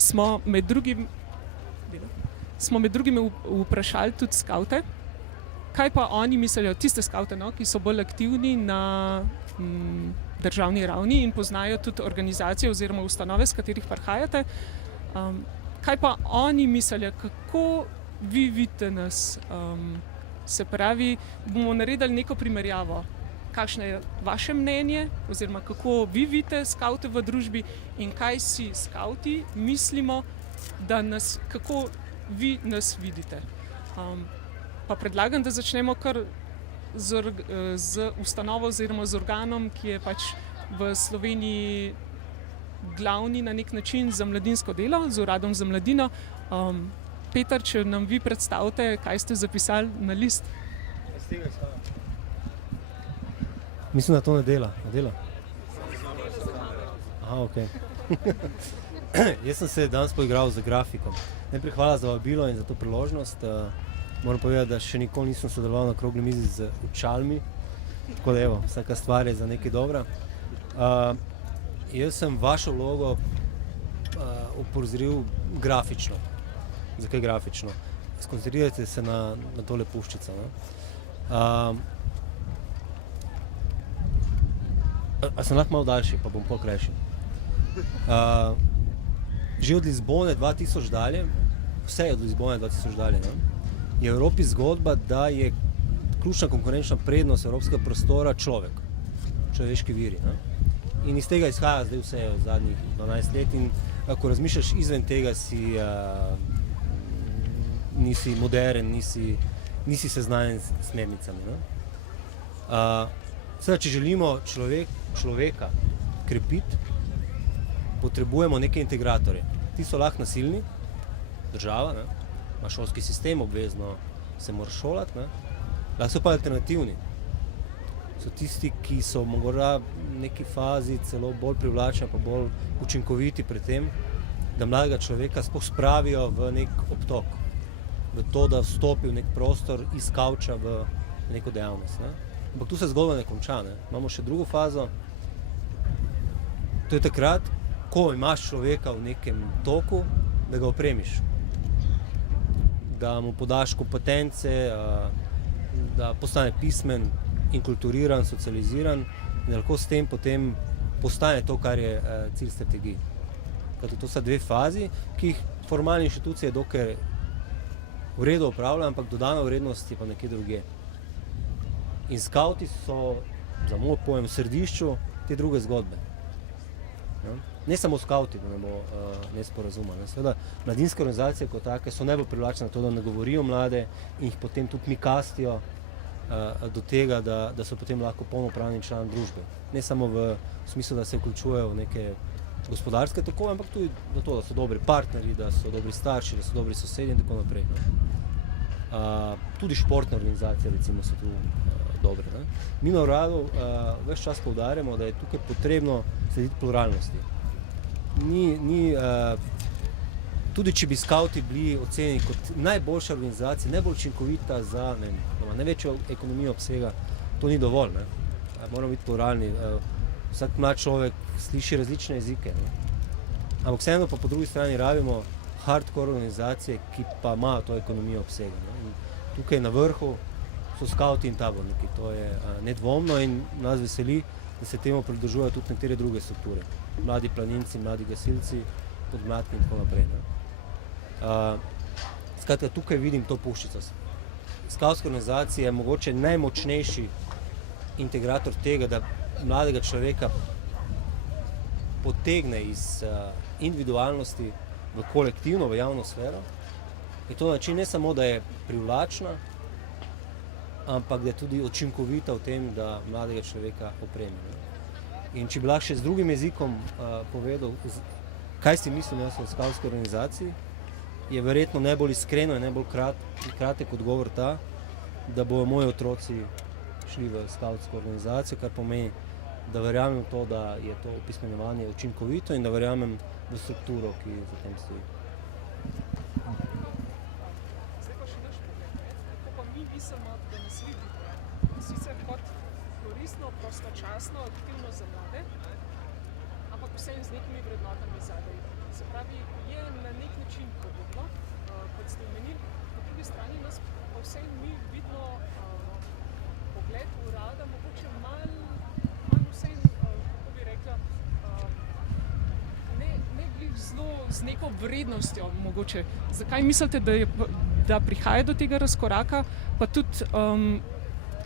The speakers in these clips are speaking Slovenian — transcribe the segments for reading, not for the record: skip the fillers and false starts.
smo med drugim vprašali tudi skavte, kaj pa oni mislijo, tiste skavte, no, ki so bolj aktivni na državni ravni in poznajo tudi organizacije oziroma ustanove, z katerih prihajate. Kaj pa oni mislijo, kako vi vidite nas? Se pravi, bomo naredili neko primerjavo, kakšno je vaše mnenje oziroma kako vi vidite skavte v družbi in kaj si skavti mislimo, kako vi nas vidite. Pa predlagam, da začnemo kar z ustanovo oziroma z organom, ki je pač v Sloveniji glavni na nek način za mladinsko delo, z Uradom za mladino. Peter, če nam vi predstavite, kaj ste zapisali na list? Mislim, da to ne dela. Aha, ok. Jaz sem se danes poigral z grafikom. Najprej hvala za vabilo in za to priložnost. Moram povedati, da še nikoli nisem sodeloval na okrogli mizi z očalmi. Tako da evo, vsaka stvar je za nekaj dobra. Jaz sem vašo vlogo uprizoril grafično. Zakaj grafično? Skoncentrirajte se na tole puščico. A sem lahko malo daljši, pa bom pol krajši. Že od Lizbone 2000 dalje, vse je od Lizbone 2000 dalje, je v Evropi zgodba, da je ključna konkurenčna prednost evropskega prostora človek, človeški viri. In iz tega izhaja zdaj vse v zadnjih 12 let in ko razmišljaš izven tega, nisi moderen, nisi seznanjen s smernicami. Seveda, če želimo človeka krepiti, potrebujemo neke integratorje. Ti so lahko nasilni, država, ima šolski sistem, obvezno se mora šolati, lahko so pa alternativni. So tisti, ki so morda v neki fazi celo bolj privlačni, pa bolj učinkoviti pri tem, da mladega človeka sploh spravijo v nek obtok, v to, da vstopi v nek prostor iz kavča v neko dejavnost. Ampak tu se zgodba ne konča. Imamo še drugo fazo. To je takrat, ko imaš človeka v nekem toku, da ga opremiš. Da mu podaš kompetence, da postane pismen, inkulturiran, socializiran in lahko s tem potem postane to, kar je cilj strategije. To sta dve fazi, ki jih formalne inštitucije dokaj v redu upravljajo, ampak dodana vrednost je pa nekje drugje. In skavti so, za moj pojem, v središču te druge zgodbe. Ne samo skavti, da ne bo nesporazuma. Seveda, mladinske organizacije kot take so najbolj privlačne na to, da ne govorijo mlade in jih potem tudi mikastijo do tega, da so potem lahko polnopravni član družbe. Ne samo v smislu, da se vključujejo v neke gospodarske tokove, ampak tudi za to, da so dobri partnerji, da so dobri starši, da so dobri sosedi in tako naprej. Tudi športne organizacije recimo so tu dobre. Mi na uradu ves čas poudarjamo, da je tukaj potrebno slediti pluralnosti. Tudi če bi skavti bili ocenjeni kot najboljša organizacija, najbolj učinkovita za največjo ekonomijo obsega, to ni dovolj. Moramo biti pluralni. Vsak mlad človek sliši različne jezike. Ampak vseeno pa po drugi strani rabimo hardcore organizacije, ki pa imajo to ekonomijo obsega. Tukaj na vrhu so skavti in taborniki. To je nedvomno in nas veseli, da se temu pridružujejo tudi nekatere druge strukture. Mladi planinci, mladi gasilci, podmladki in tako naprej. Skratka, tukaj vidim to puščico. Skavtska organizacija je mogoče najmočnejši integrator tega, da mladega človeka potegne iz individualnosti v kolektivno, v javno sfero. In to način ne samo, da je privlačna, ampak da je tudi učinkovita v tem, da mladega človeka opremi. In če bi lahko še z drugim jezikom povedal, kaj si mislim jaz o skavtski organizaciji, je verjetno najbolj iskreno in najbolj kratek odgovor ta, da bodo moji otroci šli v skavtsko organizacijo, kar pomeni, da verjamem v to, da je to opismenjevanje učinkovito in da verjamem v strukturo, ki za tem stoji. Zdaj pa še naš pogled. Kako pa mi mislimo, da nas vidite? Sicer kot koristno, prostočasno, aktivno za mlade, ampak vsem z nekimi vrednotami zadaj. Se pravi, je na nek način podobno, kot ste omenili, po drugi strani nas pa vsem ni vidno pogled urada, mogoče malo vsem, kako bi rekla, ne bi zelo z neko vrednostjo mogoče. Zakaj mislite, da prihaja do tega razkoraka, pa tudi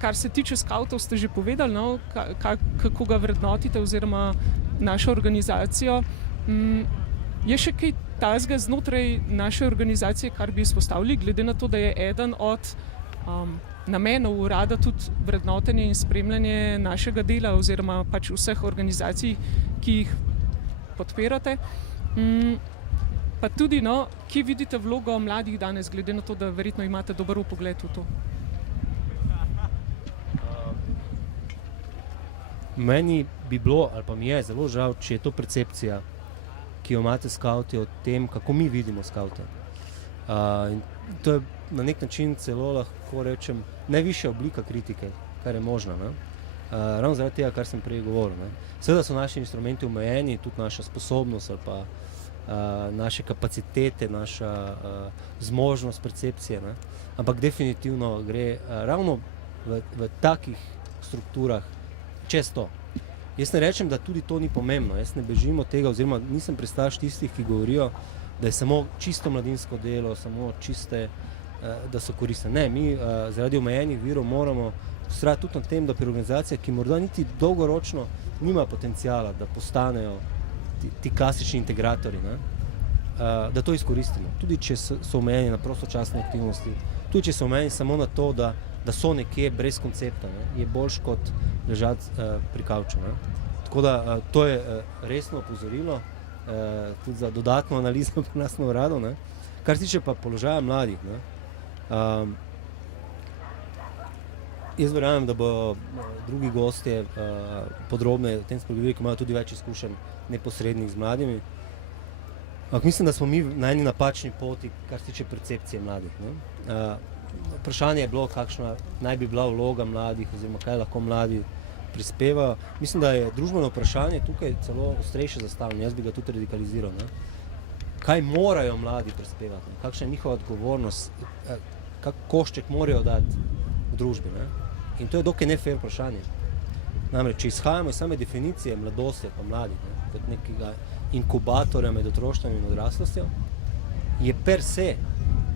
kar se tiče skavtov, ste že povedali, no, kako ga vrednotite oziroma našo organizacijo. Je še kaj takega znotraj naše organizacije, kar bi izpostavili, glede na to, da je eden od namenov urada tudi vrednotenje in spremljanje našega dela oziroma pač vseh organizacij, ki jih podpirate. Pa tudi, no, kje vidite vlogo mladih danes, glede na to, da verjetno imate dober vpogled v to? Meni bi bilo, ali pa mi je zelo žal, če je to percepcija, ki jo imate skavti o tem, kako mi vidimo skavte. In to je na nek način celo lahko rečem najvišja oblika kritike, kar je možna. Ravno zaradi tega, kar sem prej govoril. Seveda so naši instrumenti omejeni, tudi naša sposobnost ali pa naše kapacitete, naša zmožnost percepcije, ampak definitivno gre ravno v takih strukturah čez to. Jaz ne rečem, da tudi to ni pomembno, jaz ne bežim od tega, oziroma nisem pristaš tistih, ki govorijo, da je samo čisto mladinsko delo, samo čiste, da so koristne. Ne, mi zaradi omejenih virov moramo vztrajati tudi na tem, da pri organizacijah, ki morda niti dolgoročno nima potencijala, da postanejo ti klasični integratorji, da to izkoristimo. Tudi če so omejeni na prostočasne aktivnosti, tudi če so omejeni samo na to, da so nekje brez koncepta, je boljš kot ležati pri kavču. Tako da to je resno opozorilo, tudi za dodatno analizo pri nas na uradu. Kar se tiče pa položaja mladih, jaz verjamem, da bo drugi gostje podrobneje o tem spregovorili, ki imajo tudi več izkušenj neposrednih z mladimi. Ampak mislim, da smo mi na eni napačni poti, kar se tiče percepcije mladih. Vprašanje je bilo, kakšna naj bi bila vloga mladih oziroma kaj lahko mladi prispevajo. Mislim, da je družbeno vprašanje tukaj celo ostrejše zastavljeno, jaz bi ga tudi radikaliziral. Kaj morajo mladi prispevati, kakšna je njihova odgovornost, kak košček morajo dati v družbi. In to je dokaj nefair vprašanje. Namreč, če izhajamo iz same definicije mladosti pa mladih, kot nekega inkubatorja med otroštvom in odraslostjo, je per se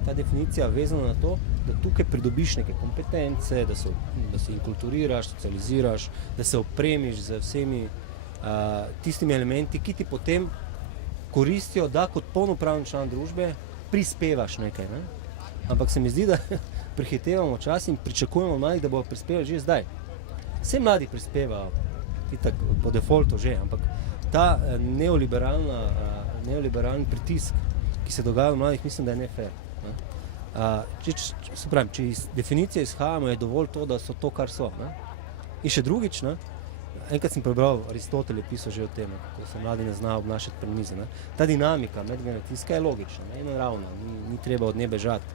ta definicija vezana na to, da tukaj pridobiš neke kompetence, da se inkulturiraš, socializiraš, da se opremiš z vsemi tistimi elementi, ki ti potem koristijo, da kot polnopraven član družbe prispevaš nekaj. Ampak se mi zdi, da prehitevamo čas in pričakujemo mladih, da bodo prispevali že zdaj. Vse mladi prispevajo, itak po defaultu že, ampak ta neoliberalni pritisk, ki se dogaja v mladih, mislim, da je nefair. Če iz definicije izhajamo, je dovolj to, da so to, kar so. In še drugič, enkrat sem prebral, Aristotel je pisal že o tem, kako se mladi ne znajo obnašati pred mizo. Ta dinamika medgeneracijska je logična in naravna, ni treba od nje bežati.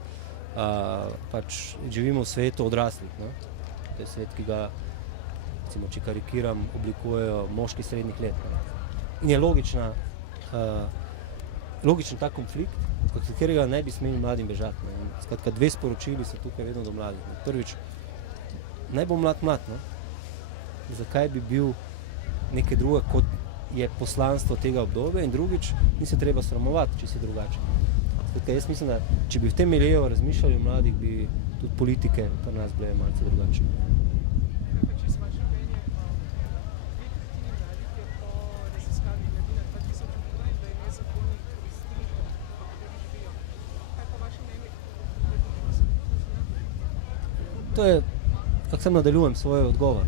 Pač živimo v svetu odraslih. To je svet, ki ga, recimo, če karikiram, oblikujejo moški srednjih let. In je logičen ta konflikt, od katerega ne bi smeli mladim bežati. Skratka, dve sporočili so tukaj vedno do mladih. Prvič, naj bo mlad. Zakaj bi bil nekaj druga, kot je poslanstvo tega obdobja, in drugič, ni se treba sramovati, če si drugačen. Skratka, jaz mislim, da če bi v tem miljeju razmišljali o mladih, bi tudi politike pri nas bile malce drugačne. To je, kako sem nadaljujem svoj odgovor.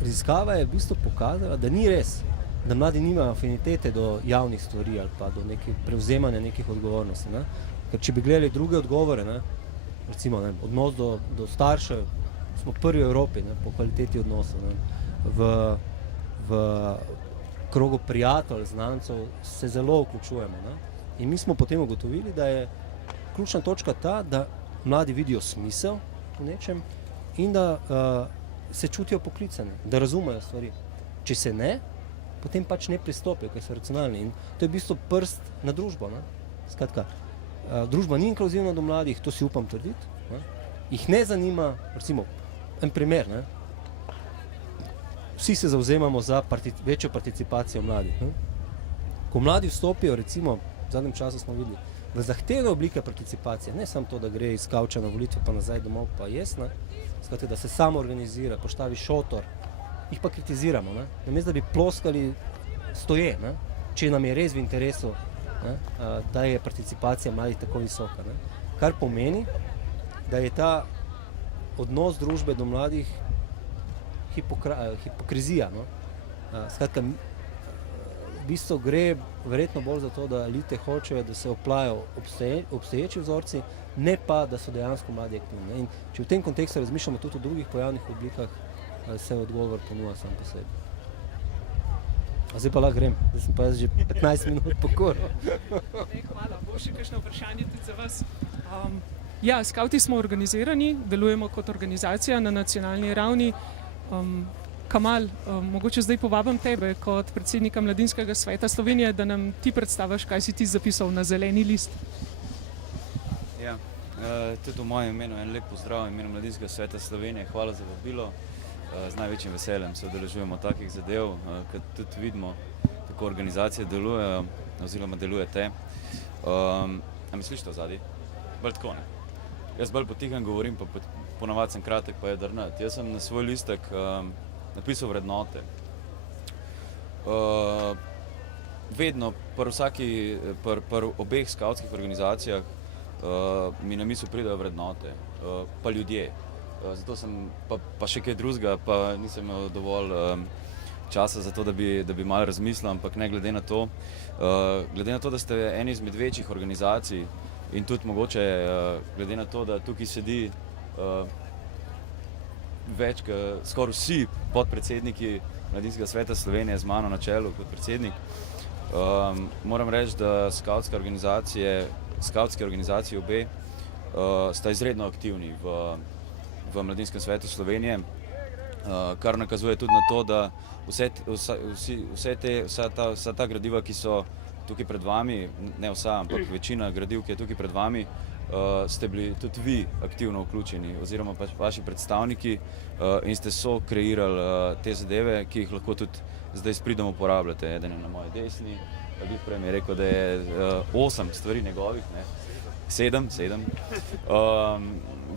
Raziskava je v bistvu pokazala, da ni res, da mladi nimajo afinitete do javnih stvari ali pa do prevzemanja nekih odgovornosti. Ker če bi gledali druge odgovore, recimo odnos do staršev, smo prvi v Evropi po kvaliteti odnosov. V krogu prijatelj, znancev se zelo vključujemo. In mi smo potem ugotovili, da je ključna točka ta, da mladi vidijo smisel v nečem in da se čutijo poklicani, da razumejo stvari. Če se ne, potem pač ne pristopijo, ker so racionalni. In to je v bistvu prst na družbo. Ne? Skratka, družba ni inkluzivna do mladih, to si upam trditi. Ne? Jih ne zanima, recimo, en primer, ne? Vsi se zavzemamo za večjo participacijo mladih. Ne? Ko mladi vstopijo, recimo, v zadnjem času smo videli, v zahtevne oblike participacije, ne samo to, da gre iz kavča na volitve pa nazaj domov, pa jesna, skratka, da se samo organizira, postavi šotor, jih pa kritiziramo, ne? Namesto da bi ploskali stoje, ne? Če nam je res v interesu, ne? Da je participacija mladih tako visoka. Ne? Kar pomeni, da je ta odnos družbe do mladih hipokrizija. No? Skratka, v bistvu gre verjetno bolj za to, da elite hočejo, da se oplajo obstoječi vzorci, ne pa, da so dejansko mladi aktivni. Ne? In če v tem kontekstu razmišljamo tudi o drugih pojavnih oblikah, se odgovor ponuja sam po sebi. A zdaj pa lahko grem, zdaj sem pa jaz že 15 minut pokoril. Hvala, bo še kakšno vprašanje tudi za vas. Ja, skavti smo organizirani, delujemo kot organizacija na nacionalni ravni. Kamal, mogoče zdaj povabim tebe kot predsednika Mladinskega sveta Slovenije, da nam ti predstaviš, kaj si ti zapisal na zeleni list. Ja, tudi v mojem imenu en lep pozdrav v imenu Mladinskega sveta Slovenije. Hvala za vabilo. Z največjim veseljem se udeležujemo takih zadev, ker tudi vidimo, kako organizacije delujejo oziroma delujete. A mi slišite vzadaj? Bolj tako, ne? Jaz bolj potihem govorim, pa ponavadi sem kratek, pa jedrnat. Jaz sem na svoj listek napisal vrednote. Vedno, pri obeh skavtskih organizacijah mi na misel pridejo vrednote, pa ljudje. Zato sem pa še kaj drugega, pa nisem imel dovolj časa za to, da bi malo razmislil, ampak ne glede na to, da ste eni izmed večjih organizacij in tudi mogoče glede na to, da tukaj sedi več, skoraj vsi podpredsedniki Mladinskega sveta Slovenije z mano na čelu kot predsednik, moram reči, da skavtske organizacije obe sta izredno aktivni v Mladinskem svetu Slovenije, kar nakazuje tudi na to, da vsa ta gradiva, ki so tukaj pred vami, ne vsa, ampak večina gradiv, ki je tukaj pred vami, ste bili tudi vi aktivno vključeni oziroma pač vaši predstavniki in ste kreirali te zadeve, ki jih lahko tudi zdaj s pridom uporabljate. Eden je na moji desni, prej mi je rekel, da je 8 stvari njegovih, ne? 7.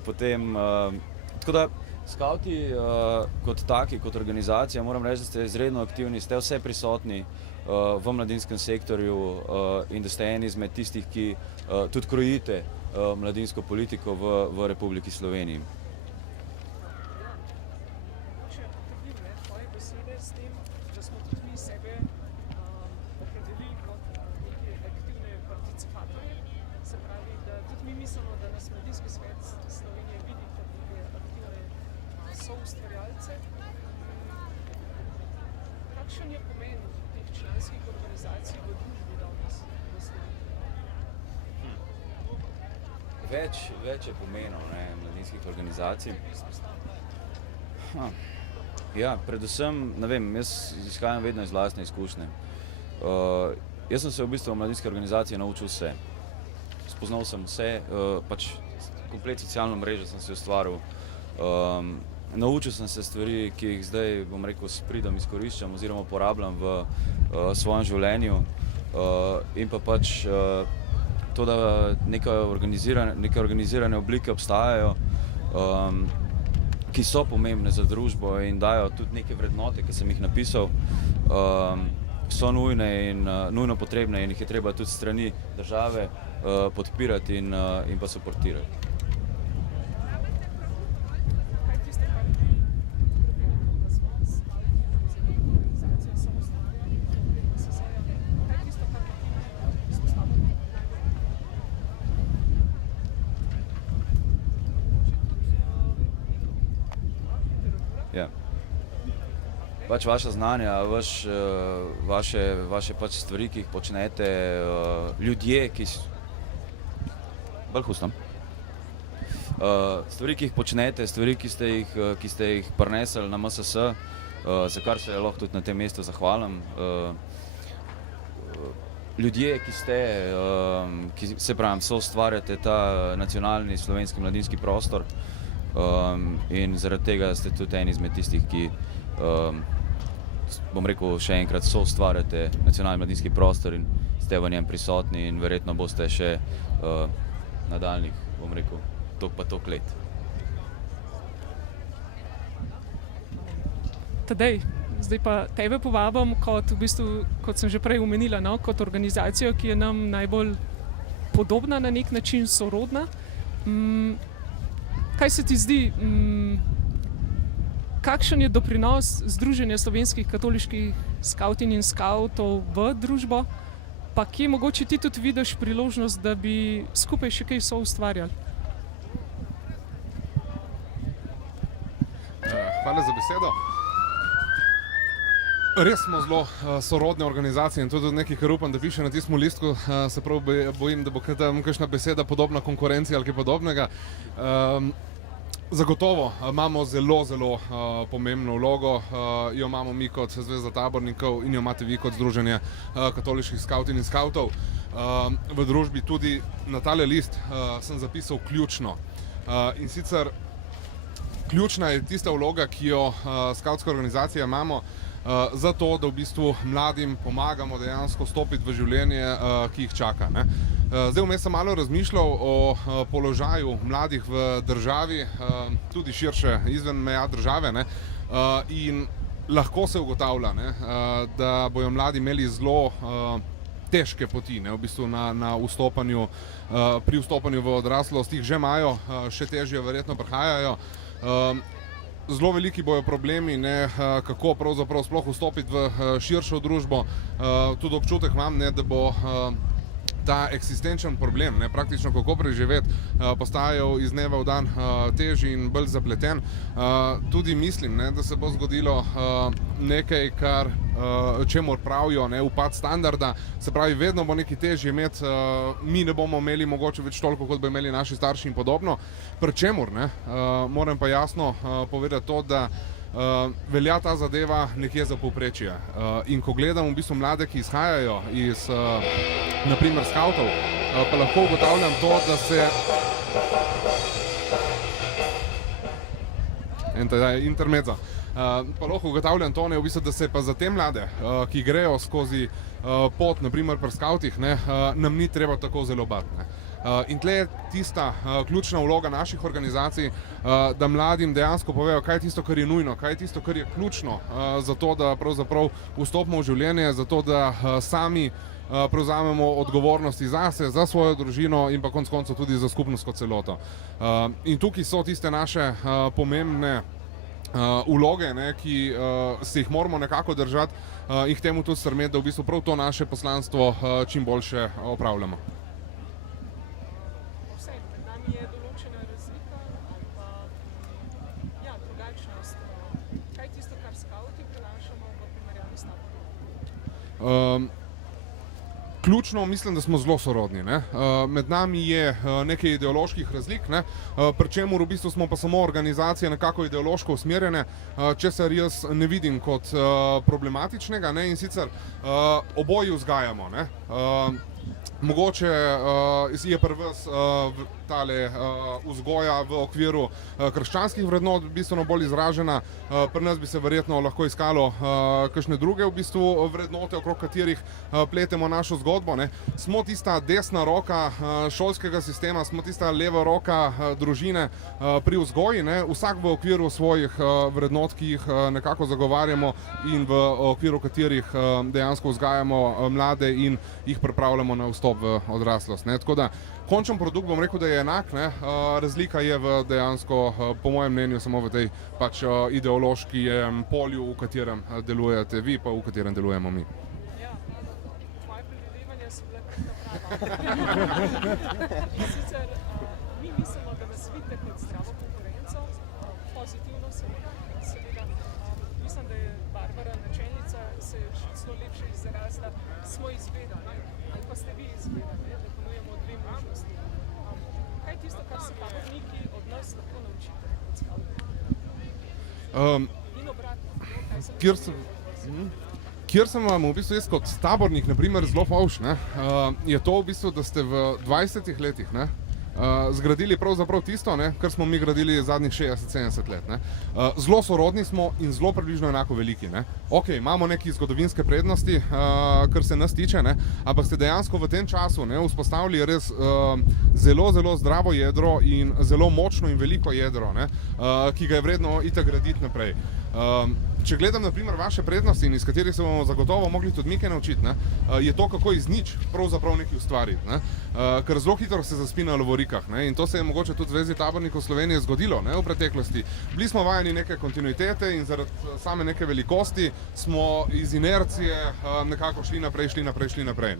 Potem, tako da skavti kot taki, kot organizacija, moram reči, da ste izredno aktivni, ste vse prisotni v mladinskem sektorju in da ste eni izmed tistih, ki tudi krojite mladinsko politiko v Republiki Sloveniji. Če potrdim tvoje besede s tem, da smo tudi mi sebe opredelili kot neke aktivne participatorje, se pravi, da tudi mi mislimo, da nas Mladinski svet Slovenije vidi kot neke aktivne soustvarjalce. Kakšen je pomen teh članskih organizacij v družbi danes v Sloveniji? Več je pomenov mladinskih organizacij. Ja, predvsem, ne vem, jaz izhajam vedno iz lastne izkušnje. Jaz sem se v bistvu v mladinski organizaciji naučil vse. Spoznal sem vse, pač komplet socialno mrežo sem si ustvaril. Naučil sem se stvari, ki jih zdaj, bom rekel, s pridom izkoriščam oziroma uporabljam v svojem življenju. In pa pač to, da neke organizirane oblike obstajajo, ki so pomembne za družbo in dajo tudi neke vrednote, ki sem jih napisal, so nujne in nujno potrebne in jih je treba tudi strani države podpirati in pa suportirati. Ja. Pač vaša znanja, vaše pač stvari, ki jih počnete, ljudje, stvari, ki jih počnete, stvari, ki ste jih prinesli na MSS, za kar se lahko tudi na tem mestu zahvalim. Ljudje, ki ste, ki se pravim, soustvarjate ta nacionalni slovenski mladinski prostor, in zaradi tega ste tudi eni izmed tistih, ki, bom rekel še enkrat, soustvarjate nacionalni mladinski prostor in ste v njem prisotni in verjetno boste še nadaljnjih, bom rekel, toliko pa toliko let. Tadej, zdaj pa tebe povabim kot, v bistvu, kot sem že prej omenila, no, kot organizacijo, ki je nam najbolj podobna na nek način, sorodna. Kaj se ti zdi, kakšen je doprinos Združenja slovenskih katoliških skavtinj in skavtov v družbo, pa kje mogoče ti tudi vidiš priložnost, da bi skupaj še kaj soustvarjali? Hvala za besedo. Res smo zelo sorodne organizacije in tudi nekaj, kar upam, da piše na tistem listku, se prav bojim, da bo tam kakšna beseda podobna konkurenci ali kaj podobnega. Zagotovo imamo zelo, zelo pomembno vlogo, jo imamo mi kot Zveza tabornikov in jo imate vi kot Združenje katoliških skavtin in skavtov. V družbi tudi na tale list sem zapisal ključno. In sicer ključna je tista vloga, ki jo skavtska organizacija imamo, zato, da v bistvu mladim pomagamo dejansko stopiti v življenje, ki jih čaka. Ne? Zdaj vmes sem malo razmišljal o položaju mladih v državi, tudi širše izven meja države, ne? In lahko se ugotavlja, ne? Da bojo mladi imeli zelo težke poti, ne? V bistvu na vstopanju, pri vstopanju v odraslost jih že imajo, še težje verjetno prihajajo. Zelo veliki bojo problemi, ne, kako pravzaprav sploh vstopiti v širšo družbo. Tudi občutek imam, ne, da bo ta eksistenčen problem, ne, praktično kako preživeti, postajal iz dneva v dan težji in bolj zapleten. Tudi mislim, ne, da se bo zgodilo nekaj, kar čemur pravijo, ne, upad standarda, se pravi, vedno bo nekaj težje imeti, mi ne bomo imeli mogoče več toliko, kot bo imeli naši starši in podobno. Pri čemur, ne, moram pa jasno povedati to, da velja ta zadeva nekje za povprečje. In ko gledam v bistvu mlade, ki izhajajo iz naprimer skavtov, pa lahko ugotavljam to, da se intermezzo. Pa lahko ugotavljam to, ne, v bistvu, da se pa za te mlade, ki grejo skozi pot, naprimer pri skavtih, ne, nam ni treba tako zelo bati. Ne. In tle je tista ključna vloga naših organizacij, da mladim dejansko povejo, kaj je tisto, kar je nujno, kaj je tisto, kar je ključno za to, da pravzaprav vstopimo v življenje, za to, da sami prevzamemo odgovornosti zase, za svojo družino in pa konec koncev tudi za skupnost kot celoto. In tukaj so tiste naše pomembne vloge, ne, ki se jih moramo nekako držati in k temu tudi strmeti, da v bistvu prav to naše poslanstvo čim boljše opravljamo. Je določena razlika ali pa drugačnost. Kaj je tisto, kar skavti prinašamo v primerjavi s tabornikom? Ključno mislim, da smo zelo sorodni. Ne? Med nami je nekaj ideoloških razlik, ne? Pri čemer v bistvu smo pa samo organizacije nekako ideološko usmerjene, česar jaz ne vidim kot problematičnega, ne? In sicer oboji vzgajamo. Ne? Mogoče je pri vas tale vzgoja v okviru krščanskih vrednot bistveno bolj izražena, pri nas bi se verjetno lahko iskalo kakšne druge v bistvu vrednote, okrog katerih pletemo našo zgodbo. Ne. Smo tista desna roka šolskega sistema, smo tista leva roka družine pri vzgoji, ne. Vsak v okviru svojih vrednot, ki jih nekako zagovarjamo in v okviru katerih dejansko vzgajamo mlade in jih pripravljamo na vstop v odraslost. Ne. Tako da končen produkt bom rekel, da je enak, ne. Razlika je v dejansko, po mojem mnenju, samo v tej pač ideološkem polju, v katerem delujete vi, pa v katerem delujemo mi. Ja, moje predvidevanja so bile prava. In sicer mi mislimo, da nas vidite kot zdravo konkurenco, pozitivno seveda. Mislim, da je Barbara načelnica se je zelo lepše izrazila, smo izveda, ali pa ste vi izveda, da ponujemo dve možnosti. Kaj je tisto, kar se taborniki od nas lahko naučite kot skavti? In obratno. kjer sem vam v bistvu jaz kot tabornik, naprimer, zelo fauš, je to v bistvu, da ste v 20 letih, zgradili pravzaprav tisto, kar smo mi gradili zadnjih 60-70 let. Zelo sorodni smo in zelo približno enako veliki. Ok, imamo neke zgodovinske prednosti, kar se nas tiče, ampak ste dejansko v tem času vzpostavili res zelo, zelo zdravo jedro in zelo močno in veliko jedro, ki ga je vredno itak graditi naprej. Če gledam na primer vaše prednosti, iz katerih se bomo zagotovo mogli tudi mi kaj naučiti, je to, kako iz nič pravzaprav nekaj ustvariti. Ker zelo hitro se zaspi na lovorikah. In to se je mogoče tudi v Zvezi tabornikov Slovenije zgodilo v preteklosti. Bili smo vajeni neke kontinuitete in zaradi same neke velikosti smo iz inercije nekako šli naprej.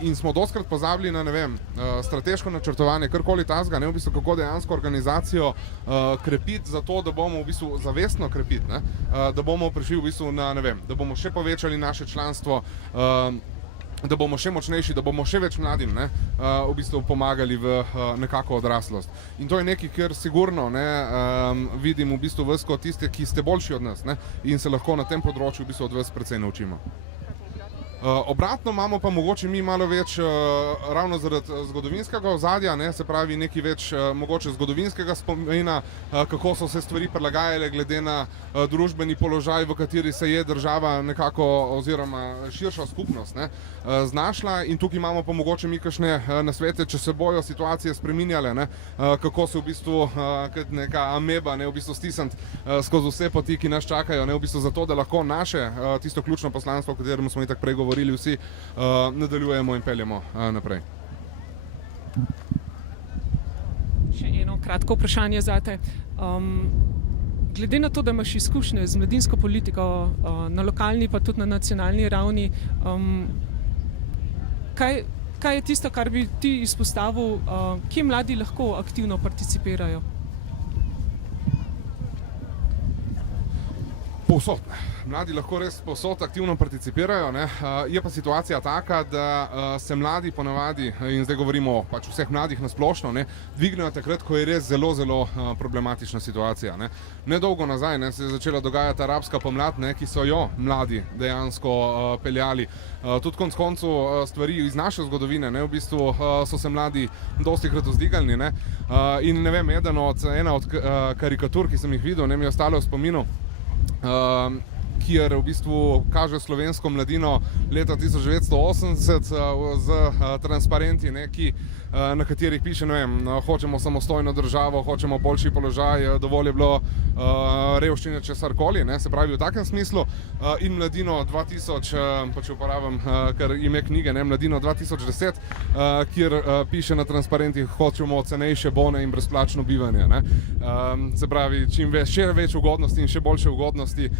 In smo dostkrat pozabili na, strateško načrtovanje, karkoli tasga, v bistvu kako dejansko organizacijo krepiti za to, da bomo v bistvu zavestno krepiti, da bomo prišli v bistvu na, da bomo še povečali naše članstvo, da bomo še močnejši, da bomo še več mladim v bistvu pomagali v nekako odraslost. In to je nekaj, kjer sigurno vidim v bistvu vas kot tiste, ki ste boljši od nas in se lahko na tem področju v bistvu od vas precej naučimo. Obratno imamo pa mogoče mi malo več ravno zaradi zgodovinskega ozadja, se pravi nekaj več mogoče zgodovinskega spomina, kako so se stvari prilagajale glede na družbeni položaj, v kateri se je država nekako oziroma širša skupnost znašla, in tukaj imamo pa mogoče mi kakšne nasvete, če se bojo situacije spreminjale, kako se v bistvu kot neka ameba v bistvu stisniti skozi vse poti, ki nas čakajo, v bistvu zato, da lahko naše tisto ključno poslanstvo, o katerem smo itak prej govorili, vsi nadaljujemo in peljemo naprej. Še eno kratko vprašanje zate. Glede na to, da imaš izkušnje z mladinsko politiko na lokalni pa tudi na nacionalni ravni, kaj je tisto, kar bi ti izpostavil, kje mladi lahko aktivno participirajo? Povsod. Mladi lahko res povsod aktivno participirajo. Je pa situacija taka, da se mladi ponavadi, in zdaj govorimo pač vseh mladih na splošno, dvignejo takrat, ko je res zelo, zelo problematična situacija. Nedolgo nazaj se je začela dogajati arabska pomlad, ki so jo mladi dejansko peljali. Tudi konec koncev stvari iz naše zgodovine, v bistvu so se mladi dostikrat vzdigali. In ena od karikatur, ki sem jih videl, mi je ostalo v spominu, kjer v bistvu kaže slovensko mladino leta 1980 z transparenti, na katerih piše, hočemo samostojno državo, hočemo boljši položaj, dovolj je bilo revščine, česarkoli, se pravi v takem smislu, in Mladino 2000, pa če uporabim kar ime knjige, Mladino 2010, kjer piše na transparentih, hočemo cenejše bone in brezplačno bivanje. Se pravi, čim še več ugodnosti in še boljše ugodnosti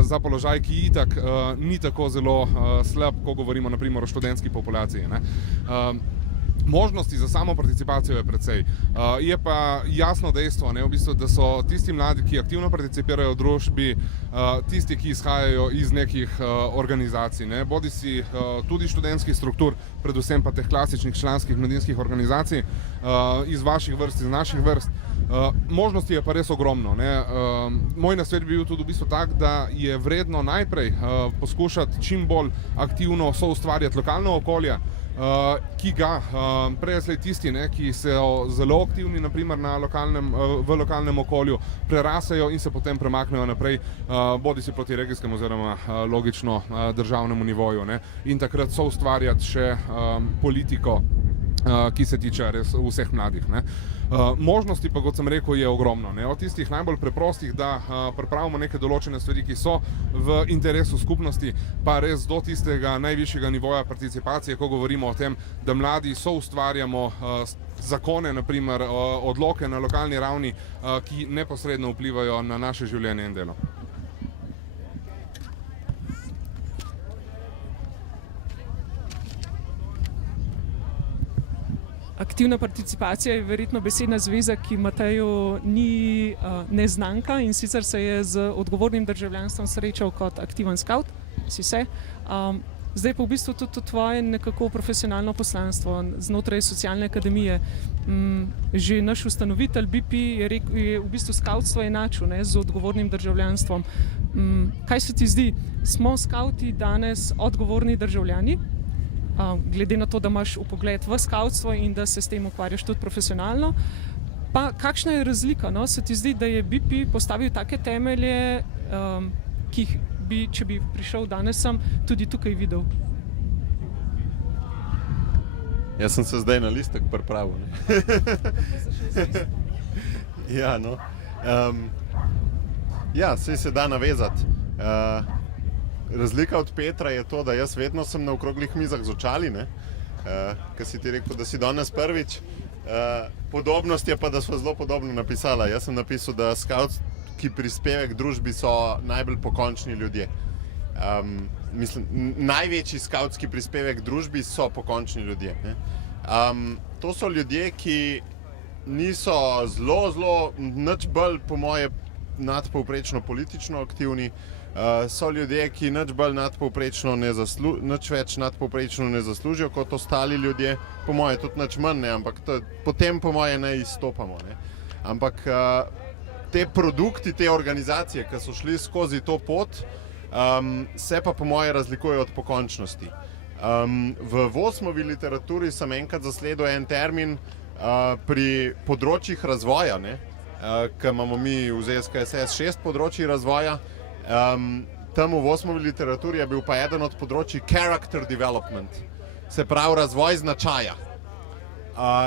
za položaj, ki itak ni tako zelo slab, ko govorimo naprimer o študentski populaciji. Možnosti za samo participacijo je precej. Je pa jasno dejstvo, v bistvu, da so tisti mladi, ki aktivno participirajo v družbi, tisti, ki izhajajo iz nekih organizacij, bodisi tudi študentskih struktur, predvsem pa teh klasičnih članskih mladinskih organizacij, iz vaših vrst, iz naših vrst. Možnosti je pa res ogromno. Moj nasvet bi bil tudi v bistvu tak, da je vredno najprej poskušati čim bolj aktivno soustvarjati lokalno okolje, ki ga prej tisti, ki so zelo aktivni naprimer v lokalnem okolju, prerasejo in se potem premaknejo naprej, bodisi proti regijskemu oziroma logično državnemu nivoju. In takrat soustvarjati še politiko, ki se tiče res vseh mladih. Možnosti pa, kot sem rekel, je ogromno. Od tistih najbolj preprostih, da pripravimo neke določene stvari, ki so v interesu skupnosti, pa res do tistega najvišjega nivoja participacije, ko govorimo o tem, da mladi soustvarjamo zakone, naprimer odloke na lokalni ravni, ki neposredno vplivajo na naše življenje in delo. Aktivna participacija je verjetno besedna zveza, ki Mateju ni neznanka, in sicer se je z odgovornim državljanstvom srečal kot aktiven skavt, si se. Zdaj pa v bistvu tudi tvoje nekako profesionalno poslanstvo znotraj socialne akademije. Že naš ustanovitelj BIP je rekel, je v bistvu skavtstvo enačil z odgovornim državljanstvom. Kaj se ti zdi, smo skavti danes odgovorni državljani? Glede na to, da imaš vpogled v skavtstvo in da se s tem ukvarjaš tudi profesionalno. Pa kakšna je razlika? No? Se ti zdi, da je BP postavil take temelje, ki jih bi, če bi prišel danes sem, tudi tukaj videl? Jaz sem se zdaj na listek pripravil. Ja, no. Ja, saj se da navezati. Razlika od Petra je to, da jaz vedno sem na okroglih mizah z očali, ker si ti rekel, da si danes prvič. Podobnost je pa, da smo zelo podobno napisala. Jaz sem napisal, da skavtski prispevek družbi so najbolj pokončni ljudje. Mislim, največji skavtski prispevek družbi so pokončni ljudje. To so ljudje, ki niso zelo, nič bolj po moje nadpovprečno politično aktivni. So ljudje, ki nič bolj nadpovprečno nič več nadpovprečno ne zaslužijo kot ostali ljudje, po moje tudi nič manj, ampak potem po moje ne izstopamo. Ampak te produkti, te organizacije, ki so šli skozi to pot, se pa po moje razlikujejo od pokončnosti. V Vosmovi literaturi sem enkrat zasledil en termin pri področjih razvoja, ker imamo mi v ZSKSS 6 področji razvoja. Tam v Vosmovi literaturi je bil pa eden od področji character development, se pravi razvoj značaja.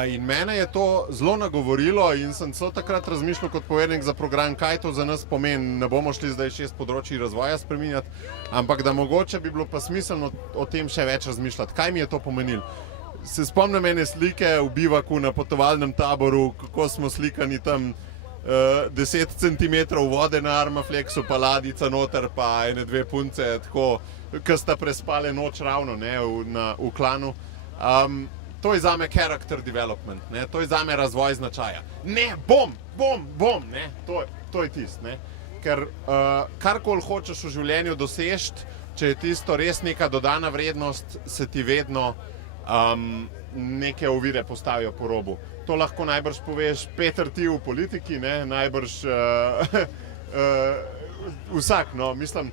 In mene je to zelo nagovorilo in sem celo takrat razmišljal kot povednik za program, kaj to za nas pomeni. Ne bomo šli zdaj 6 področji razvoja spreminjati, ampak da mogoče bi bilo pa smiselno o tem še več razmišljati. Kaj mi je to pomenilo? Se spomnim ene slike v bivaku na potovalnem taboru, kako smo slikani tam 10 centimetrov vode na Armaflexu, pa ladica noter, pa ene dve punce, tako, ki sta prespale noč ravno v klanu. To je zame character development, to je zame razvoj značaja. Ne, bom, to je tisto. Ker karkoli hočeš v življenju dosežiti, če je tisto res neka dodana vrednost, se ti vedno neke ovire postavijo po robu. To lahko najbrž poveš, Peter, ti v politiki, najbrž vsak, mislim,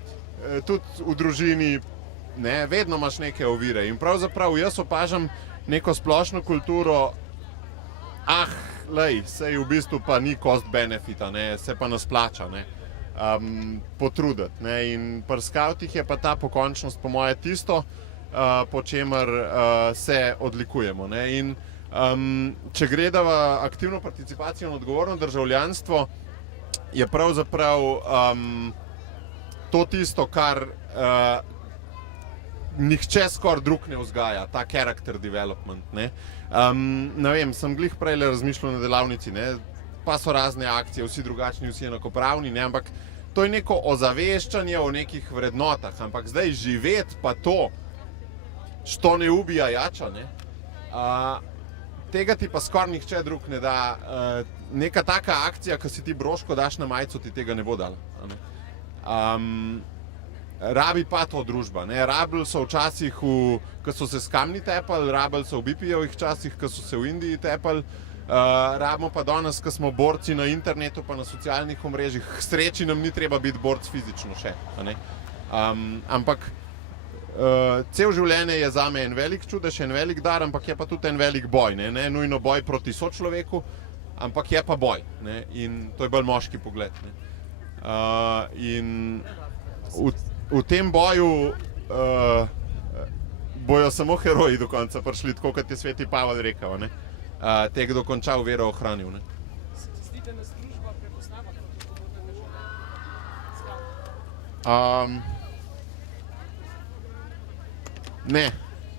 tudi v družini, vedno imaš neke ovire. In pravzaprav jaz opažam neko splošno kulturo, sej v bistvu pa ni cost benefita, se pa nas plača, potruditi. In pri skavtih je pa ta pokončnost po moje tisto, po čemer se odlikujemo. In če gledava aktivno participacijo in odgovorno državljanstvo, je pravzaprav to tisto, kar nihče skoraj drug ne vzgaja, ta character development. Ne vem, sem glih prej razmišljal na delavnici, pa so razne akcije, vsi drugačni, vsi enakopravni, ampak to je neko ozaveščanje o nekih vrednotah, ampak zdaj živeti pa to, što ne ubija jača, tega ti pa skoraj nihče drug ne da. Neka taka akcija, ko si ti broško daš na majico, ti tega ne bo dala. Rabi pa to družba. Rabili so včasih, ko so se s kamni tepali, rabili so v BP-jevih časih, ko so se v Indiji tepali, rabimo pa danes, ko smo borci na internetu pa na socialnih omrežjih. K sreči nam ni treba biti borc fizično še. Ampak cel življenje je zame en velik čudež, en velik dar, ampak je pa tudi en velik boj. Ne nujno boj proti sočloveku, ampak je pa boj. In to je bolj moški pogled. In v tem boju bojo samo heroji do konca prišli, tako kot je sveti Pavel rekel. Tek dokončal, vero ohranil. Se ti zdi, da nas družba prepoznava kot odgovorne državljane? Ne.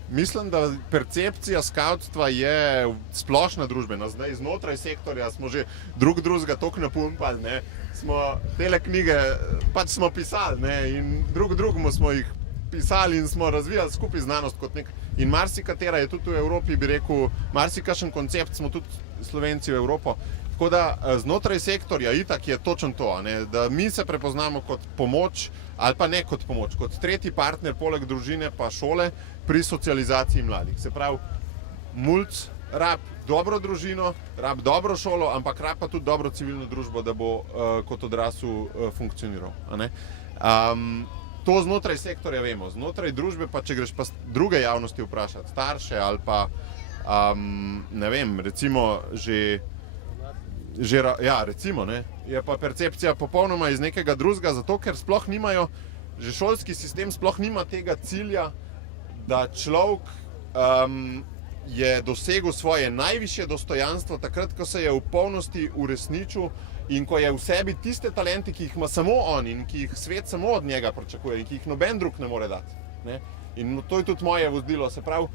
Mislim, da percepcija skavtstva je splošna družbena. Zdaj znotraj sektorja smo že drugega toliko napumpali, smo tele knjige pač smo pisali, in drugemu smo jih pisali in smo razvijali skupaj znanost kot nek. In marsikatera je tudi v Evropi, bi rekel, marsikakšen koncept smo tudi Slovenci v Evropo. Tako da znotraj sektorja itak je točno to, da mi se prepoznamo kot pomoč, ali pa ne kot pomoč, kot tretji partner poleg družine pa šole pri socializaciji mladih. Se pravi, mulc rab dobro družino, rab dobro šolo, ampak rab pa tudi dobro civilno družbo, da bo kot odrasel funkcioniral. To znotraj sektorja vemo, znotraj družbe pa, če greš pa druge javnosti vprašati, starše ali pa, ne vem, recimo recimo, ne, je pa percepcija popolnoma iz nekega drugega, zato ker sploh nimajo, že šolski sistem sploh nima tega cilja, da človek je dosegel svoje najvišje dostojanstvo takrat, ko se je v polnosti uresničil in ko je v sebi tiste talente, ki jih ima samo on in ki jih svet samo od njega pričakuje in ki jih noben drug ne more dati. Ne? In to je tudi moje vodilo, se pravi,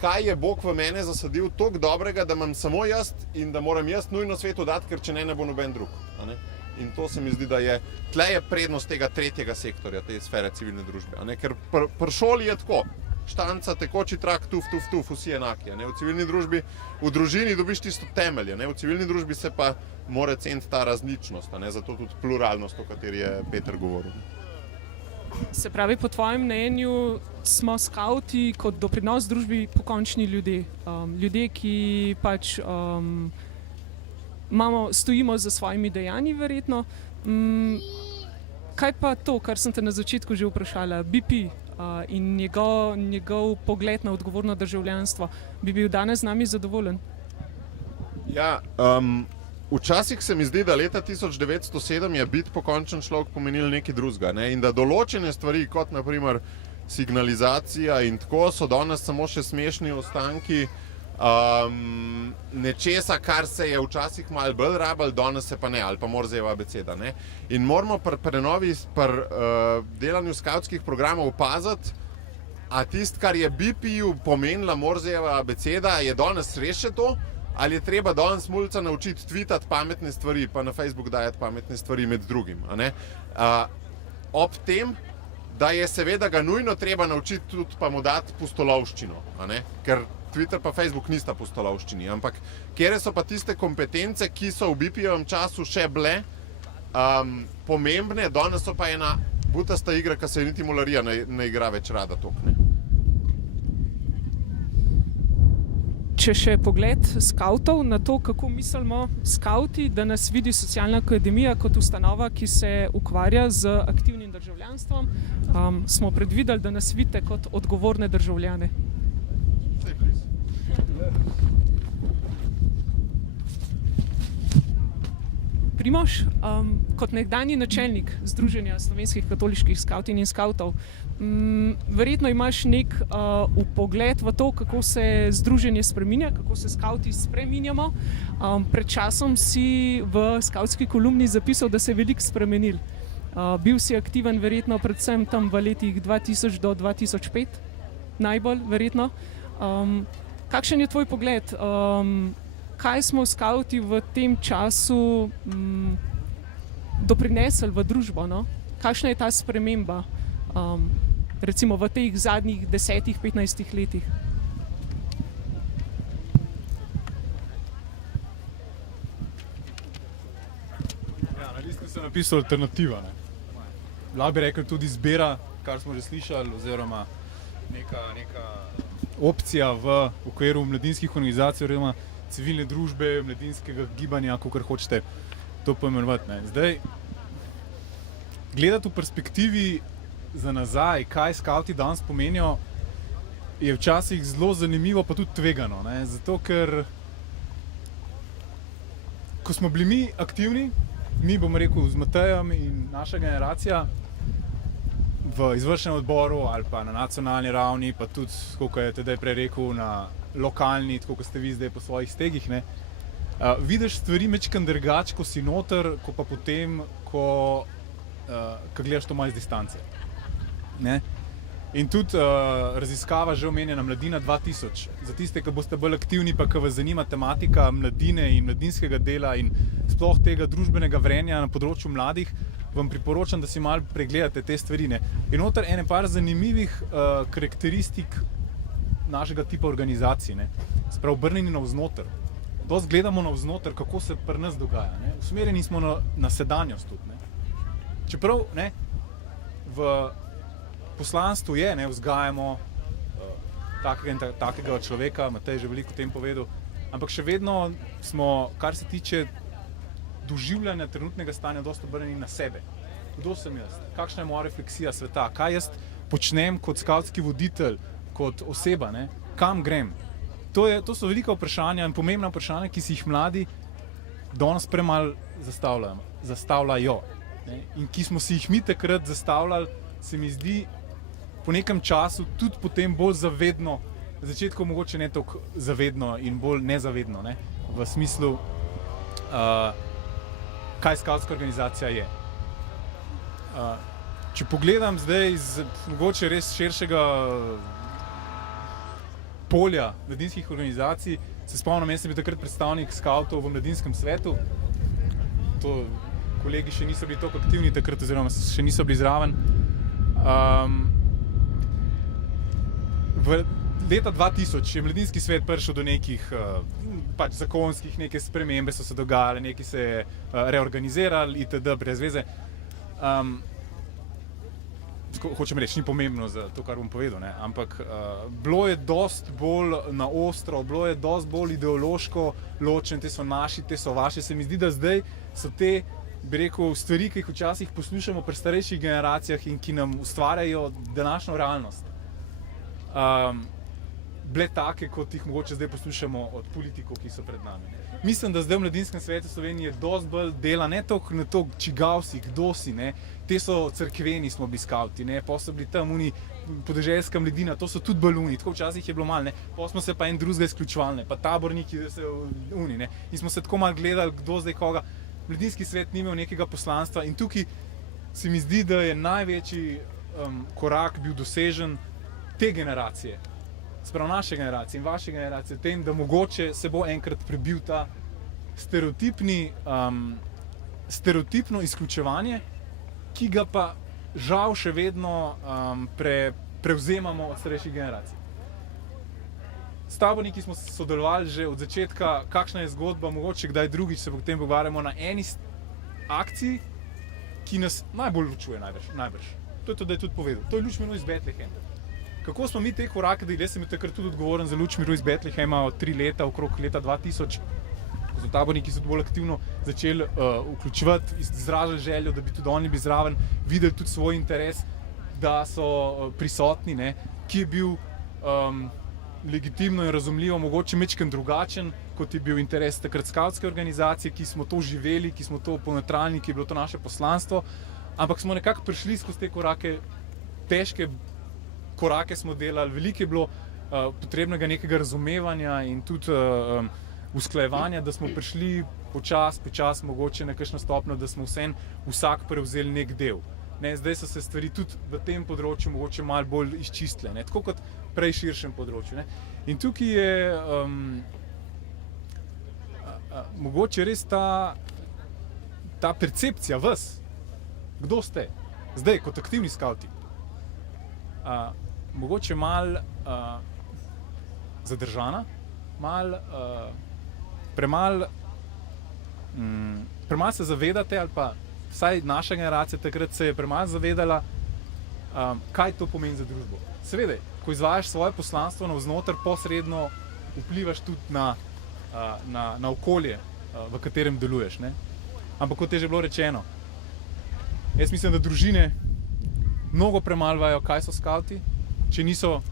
kaj je Bog v mene zasadil toliko dobrega, da imam samo jaz in da moram jaz nujno svetu dati, ker če ne bo noben drug. In to se mi zdi, da je tle je prednost tega tretjega sektorja, te sfere civilne družbe. Ker pri šoli je tako, štanca, tekoči trak, tuf, vsi enaki. V civilni družbi, v družini dobiš tisto temelje, v civilni družbi se pa mora ceniti ta različnost, zato tudi pluralnost, o kateri je Peter govoril. Se pravi, po tvojem mnenju smo skauti kot doprinos družbi pokončni ljudje. Ljudje, ki pač stojimo za svojimi dejanji, verjetno. Kaj pa to, kar sem te na začetku že vprašala, BP in njegov pogled na odgovorno državljanstvo, bi bil danes z nami zadovoljen? Ja, včasih se mi zdi, da leta 1907 je biti pokončen človek pomenil nekaj drugega, in da določene stvari, kot naprimer signalizacija in tako, so danes samo še smešni ostanki nečesa, kar se je včasih malo bolj rabilo, danes se pa ne, ali pa Morzejeva abeceda. In moramo pri prenovi, pri delanju skavtskih programov opaziti, a tisto, kar je BP-ju pomenila Morzejeva abeceda, je danes res še to, ali je treba danes mulca naučiti tweetati pametne stvari, pa na Facebook dajati pametne stvari med drugim. Ob tem, da je seveda ga nujno treba naučiti tudi pa mu dati pustolovščino, ker Twitter pa Facebook nista pustolovščini, ampak kere so pa tiste kompetence, ki so v BP-jevem času še bile pomembne, danes so pa ena butasta igra, ki se niti mularija ne igra več rada toliko. Če še pogled skavtov na to, kako mislimo skavti, da nas vidi Socialna akademija kot ustanova, ki se ukvarja z aktivnim državljanstvom, smo predvideli, da nas vidite kot odgovorne državljane. Primož, kot nekdanji načelnik Združenja slovenskih katoliških skavtin in skavtov, verjetno imaš nek vpogled v to, kako se združenje spreminja, kako se skavti spreminjamo. Pred časom si v skavtski kolumni zapisal, da se je veliko spremenil. Bil si aktiven verjetno predvsem tam v letih 2000 do 2005, najbolj verjetno. Kakšen je tvoj pogled? Kaj smo skavti v tem času doprinesli v družbo? Kakšna je ta sprememba, recimo v teh zadnjih 10-15 letih? Ja, na listu sem napisal alternativa. Lahko bi rekel tudi izbira, kar smo že slišali, oziroma neka opcija v okviru mladinskih organizacij, oziroma civilne družbe, mladinskega gibanja, kakor hočete to poimenovati. Zdaj, gledati v perspektivi za nazaj, kaj skavti danes pomenijo, je včasih zelo zanimivo, pa tudi tvegano. Zato, ker ko smo bili mi aktivni, mi bomo rekel z Matejem in naša generacija, v izvršnem odboru ali pa na nacionalni ravni, pa tudi, kako je tedaj prej rekel, na lokalni, tako kot ste vi zdaj po svojih stegih, vidiš stvari mečkan drugače, ko si noter, ko pa potem, ko gledaš to malo z distance. In tudi raziskava že omenjena Mladina 2000. Za tiste, ki boste bolj aktivni, pa ki vas zanima tematika mladine in mladinskega dela in sploh tega družbenega vrenja na področju mladih, vam priporočam, da si malo pregledate te stvari. In noter ene par zanimivih karakteristik našega tipa organizacij, sprav obrnjeni navznoter. Dosti gledamo navznoter, kako se pri nas dogaja. Usmerjeni smo na sedanjost tudi. Čeprav v poslanstvu je, vzgajamo takega človeka, Matej je že veliko o tem povedal, ampak še vedno smo, kar se tiče doživljanja trenutnega stanja, dosti obrnjeni na sebe. kdo sem jaz, kakšna je moja refleksija sveta, kaj jaz počnem kot skavtski voditelj, kot oseba, ne? Kam grem. To so velika vprašanja in pomembna vprašanja, ki si jih mladi danes premalo zastavljajo. Ne? In ki smo si jih mi takrat zastavljali, se mi zdi po nekem času tudi potem bolj zavedno, v začetku mogoče ne toliko zavedno in bolj nezavedno, ne? V smislu, kaj skavtska organizacija je. Če pogledam zdaj iz mogoče res širšega polja mladinskih organizacij, se spomnim, jaz sem bil takrat predstavnik skavtov v mladinskem svetu. Kolegi še niso bili toliko aktivni takrat, oziroma še niso bili zraven. Leta 2000 je mladinski svet prišel do nekih zakonskih, neke spremembe so se dogajale, neki se je reorganizirali, itd. Brez veze. Hočem reči, ni pomembno za to, kar bom povedal, ne? Ampak bilo je dosti bolj na ostro, bilo je dosti bolj ideološko ločen, te so naši, te so vaši. Se mi zdi, da zdaj so te, bi rekel, stvari, ki jih včasih poslušamo pri starejših generacijah in ki nam ustvarjajo današnjo realnost, bile take, kot jih mogoče zdaj poslušamo od politikov, ki so pred nami. Mislim, da zdaj v Mladinskem svetu Slovenije dosti bolj dela, ne toliko na to, čigav si, kdo si, ne. Te so cerkveni, smo bili skavti, ne, pa so bili tam uni, podeželska mladina, to so tudi bolj uni, tako včasih je bilo malo, ne, pa smo se pa en drugega izključevali, ne, pa taborniki, da se uni, ne, in smo se tako malo gledali, kdo zdaj koga. Mladinski svet ni imel nekega poslanstva in tukaj se mi zdi, da je največji korak bil dosežen te generacije, sprav naše generacije in vaše generacije, tem, da mogoče se bo enkrat prebil ta stereotipno izključevanje, ki ga pa žal še vedno prevzemamo od starejših generacij. S taborniki smo sodelovali že od začetka, kakšna je zgodba, mogoče kdaj drugič se potem pogovarjamo na eni akciji, ki nas najbolj ločuje najbrž. To je to, da je tudi povedal. To je Lučmiru iz Betlehema. Kako smo mi te korake, da jaz sem takrat tudi odgovoren za Lučmiru iz Betlehema od 3 leta, okrog leta 2000, ko so taborniki se bolj aktivno začeli vključevati, izražali željo, da bi tudi oni bili zraven, videli tudi svoj interes, da so prisotni, ne, ki je bil legitimno in razumljivo, mogoče majčkeno drugačen, kot je bil interes takrat skavtske organizacije, ki smo to živeli, ki smo to ponetralni, ki je bilo to naše poslanstvo, ampak smo nekako prišli skozi te korake, težke korake smo delali, veliko je bilo potrebnega nekega razumevanja in tudi usklajevanja, da smo prišli počas mogoče na kakšno stopnjo, da smo vsak prevzeli nek del. Ne, zdaj so se stvari tudi v tem področju mogoče malo bolj izčistile, ne, tako kot prej širšem področju. Ne. In tukaj je mogoče res ta percepcija vas, kdo ste zdaj kot aktivni skavti, mogoče malo zadržana, premalo se zavedate, ali pa vsaj naša generacija takrat se je premalo zavedala, kaj to pomeni za družbo. Seveda, ko izvajaš svoje poslanstvo navznoter, posredno vplivaš tudi na okolje, v katerem deluješ, ne? Ampak kot je že bilo rečeno, jaz mislim, da družine mnogo premalo vejo, kaj so skavti, če niso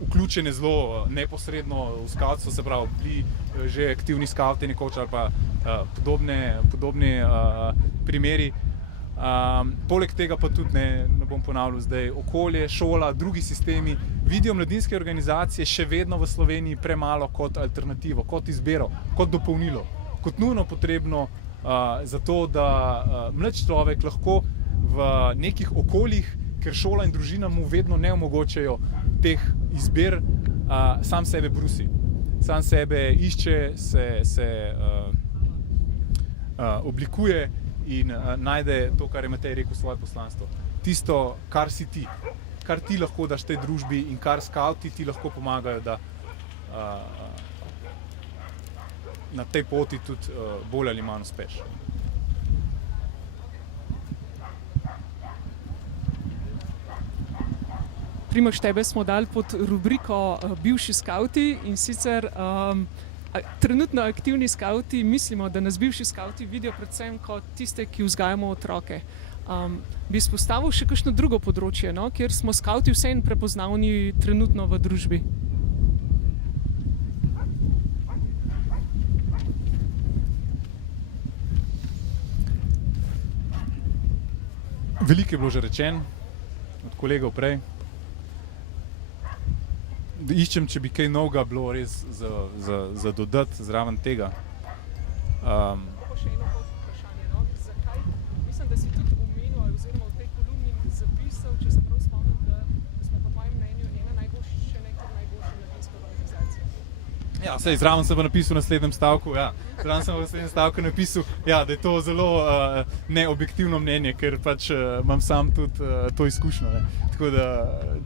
vključene zelo neposredno v skavtstvo, se pravi, bili že aktivni skavti nekoč ali pa podobni primeri. Poleg tega pa tudi, ne bom ponavljal zdaj, okolje, šola, drugi sistemi vidijo mladinske organizacije še vedno v Sloveniji premalo kot alternativo, kot izbiro, kot dopolnilo, kot nujno potrebno za to, da mlad človek lahko v nekih okoljih, ker šola in družina mu vedno ne omogočajo teh izbir, sam sebe brusi, sam sebe išče, se oblikuje in najde to, kar je Matej rekel, svoje poslanstvo. Tisto, kar si ti, kar ti lahko daš tej družbi in kar skavti ti lahko pomagajo, da na tej poti tudi bolj ali manj uspeš. Primož, tebe smo dali pod rubriko bivši skavti in sicer trenutno aktivni skavti mislimo, da nas bivši skavti vidijo predvsem kot tiste, ki vzgajamo otroke. Bi izpostavil še kakšno drugo področje, no, kjer smo skavti vseeno prepoznavni trenutno v družbi. Veliko je bilo že rečeno od kolegov prej. Iščem, če bi kaj novega bilo res za dodati zraven tega. Še eno vprašanje, no? Zakaj? Mislim, da si tudi omenil, oziroma v tej kolumni zapisal, če se prav spomnim, da smo po tvojem mnenju ena najboljša, še nekaj najboljša mladinska organizacija. Ja, sej, zraven sem pa napisal v naslednjem stavku, da je to zelo neobjektivno mnenje, ker pač imam sam tudi to izkušnjo. Ne. Tako da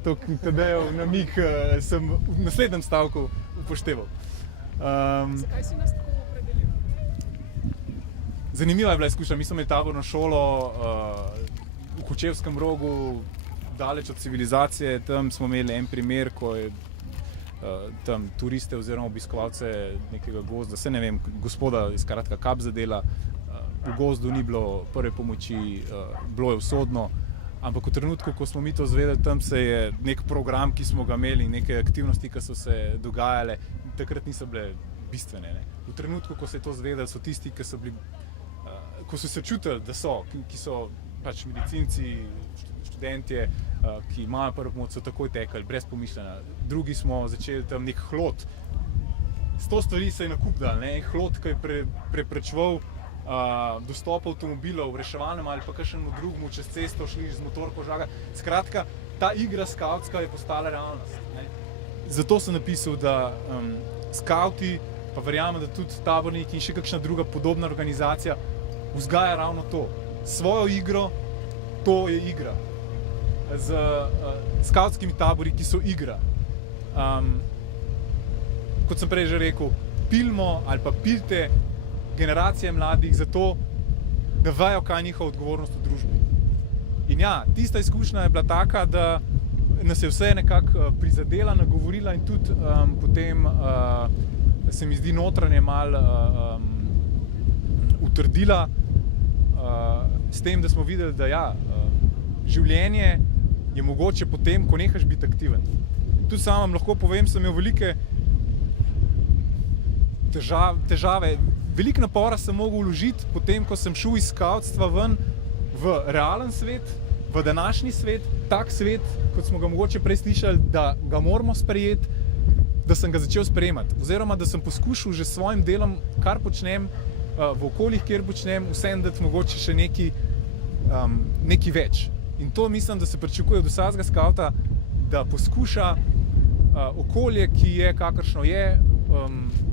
to Tadejev namig sem v naslednjem stavku upošteval. Zakaj si nas tako opredelil? Zanimiva je bila izkušnja. Mi smo imeli taborno šolo v Kočevskem rogu, daleč od civilizacije. Tam smo imeli en primer, ko je tam turiste oziroma obiskovalce nekega gozda, se ne vem, gospoda iz skratka Kabzadela, v gozdu ni bilo prve pomoči, bilo je usodno, ampak v trenutku, ko smo mi to zvedeli, tam se je nek program, ki smo ga imeli, neke aktivnosti, ki so se dogajale, takrat niso bile bistvene. Ne. V trenutku, ko se je to zvedeli, so tisti, ki so bili, ko so se čutili, da so, ki so pač medicinci, študentje, ki imajo prvo pomoč, so takoj tekali, brez pomišljanja. Drugi smo začeli tam nek hlod. 100 stvari se je nakupdal, ne? Hlod, ki je preprečeval dostop avtomobilov v reševalnem ali pa kakšnemu drugemu čez cesto šli z motorko žaga. Skratka, ta igra skavtska je postala realnost. Ne? Zato sem napisal, da skavti, pa verjamem, da tudi taborniki in še kakšna druga podobna organizacija vzgaja ravno to. Svojo igro, to je igra. Z skavtskimi tabori, ki so igra. Kot sem prej že rekel, pilimo ali pa pilte generacije mladih zato, da vejo, kaj je njihova odgovornost v družbi. In ja, tista izkušnja je bila taka, da nas je vse nekako prizadela, nagovorila in tudi potem se mi zdi notranje malo utrdila s tem, da smo videli, da ja, življenje je mogoče potem, ko nehaš biti aktiven. Tudi sam vam lahko povem, sem imel velike težave. Veliko napora sem mogel vložiti potem, ko sem šel iz skavtstva ven v realen svet, v današnji svet, tak svet, kot smo ga mogoče prej slišali, da ga moramo sprejeti, da sem ga začel sprejemati. Oziroma, da sem poskušal že s svojim delom, kar počnem, v okoljih, kjer počnem, vsem dati mogoče še nekaj več. In to mislim, da se pričakuje od vsakega skavta, da poskuša okolje, ki je kakršno je,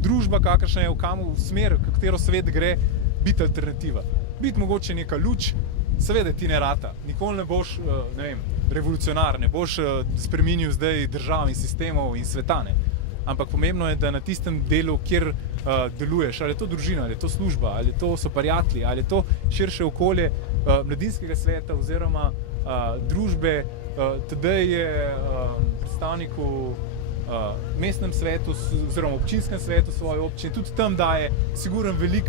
družba kakršna je, v smer, v katero svet gre, biti alternativa. Biti mogoče neka luč, seveda ti ne rata. Nikoli ne boš, ne vem, revolucionar, ne boš spremenil zdaj držav in sistemov in sveta, ne. Ampak pomembno je, da na tistem delu, kjer deluješ, ali je to družina, ali je to služba, ali to so prijatelji, ali je to širše okolje mladinskega sveta oziroma družbe. Tadej je predstavnik v mestnem svetu oziroma občinskem svetu svoje občine, tudi tam daje siguren velik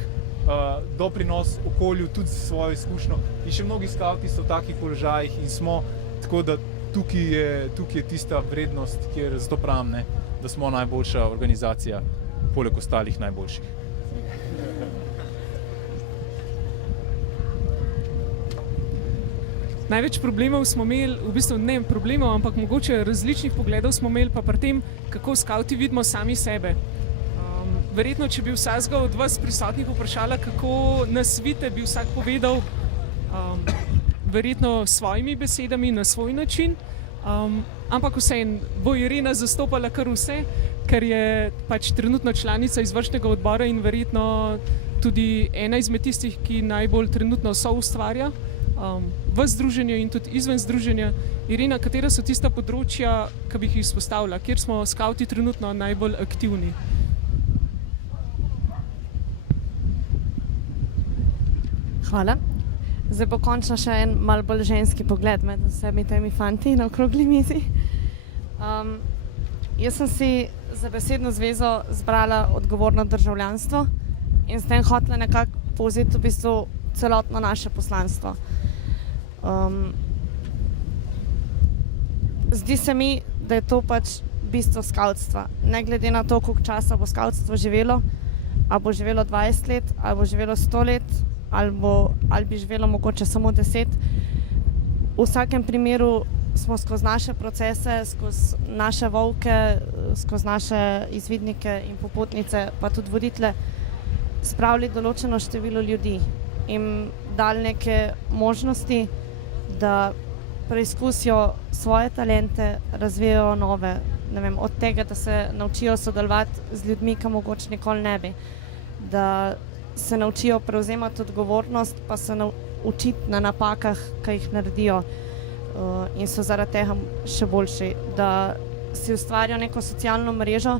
doprinos okolju, tudi s svojo izkušnjo. In še mnogi skavti so v takih položajih in smo, tako da tukaj je tista vrednost, kjer zato pravim, ne, da smo najboljša organizacija, poleg ostalih najboljših. Največ problemov smo imeli, v bistvu ne problemov, ampak mogoče različnih pogledov smo imeli pa pri tem, kako skavti vidimo sami sebe. Verjetno, če bi vsakega od vas prisotnih vprašala, kako nas vidite, bi vsak povedal verjetno s svojimi besedami na svoj način. Ampak vseeno bo Irena zastopala kar vse, ker je pač trenutno članica izvršnega odbora in verjetno tudi ena izmed tistih, ki najbolj trenutno soustvarja v združenju in tudi izven združenja. Irena, katera so tista področja, ki bi jih izpostavila, kjer smo skavti trenutno najbolj aktivni? Hvala. Zdaj bo končno še en malo bolj ženski pogled med vsemi temi fanti na okrogli mizi. Jaz sem si za besedno zvezo zbrala odgovorno državljanstvo in s tem hotela nekako povzeti v bistvu celotno naše poslanstvo. Zdi se mi, da je to pač bistvo skavtstva. Ne glede na to, koliko časa bo skavtstvo živelo, ali bo živelo 20 let, ali bo živelo 100 let, ali bi živelo mogoče samo 10. V vsakem primeru smo skozi naše procese, skozi naše volke, skozi naše izvidnike in popotnice, pa tudi voditelje, spravili določeno število ljudi in dali neke možnosti, da preizkusijo svoje talente, razvijajo nove. Ne vem, od tega, da se naučijo sodelovati z ljudmi, ki mogoče nikoli ne bi. Da se naučijo prevzemati odgovornost, pa se učiti na napakah, ki jih naredijo in so zaradi tega še boljši. Da si ustvarijo neko socialno mrežo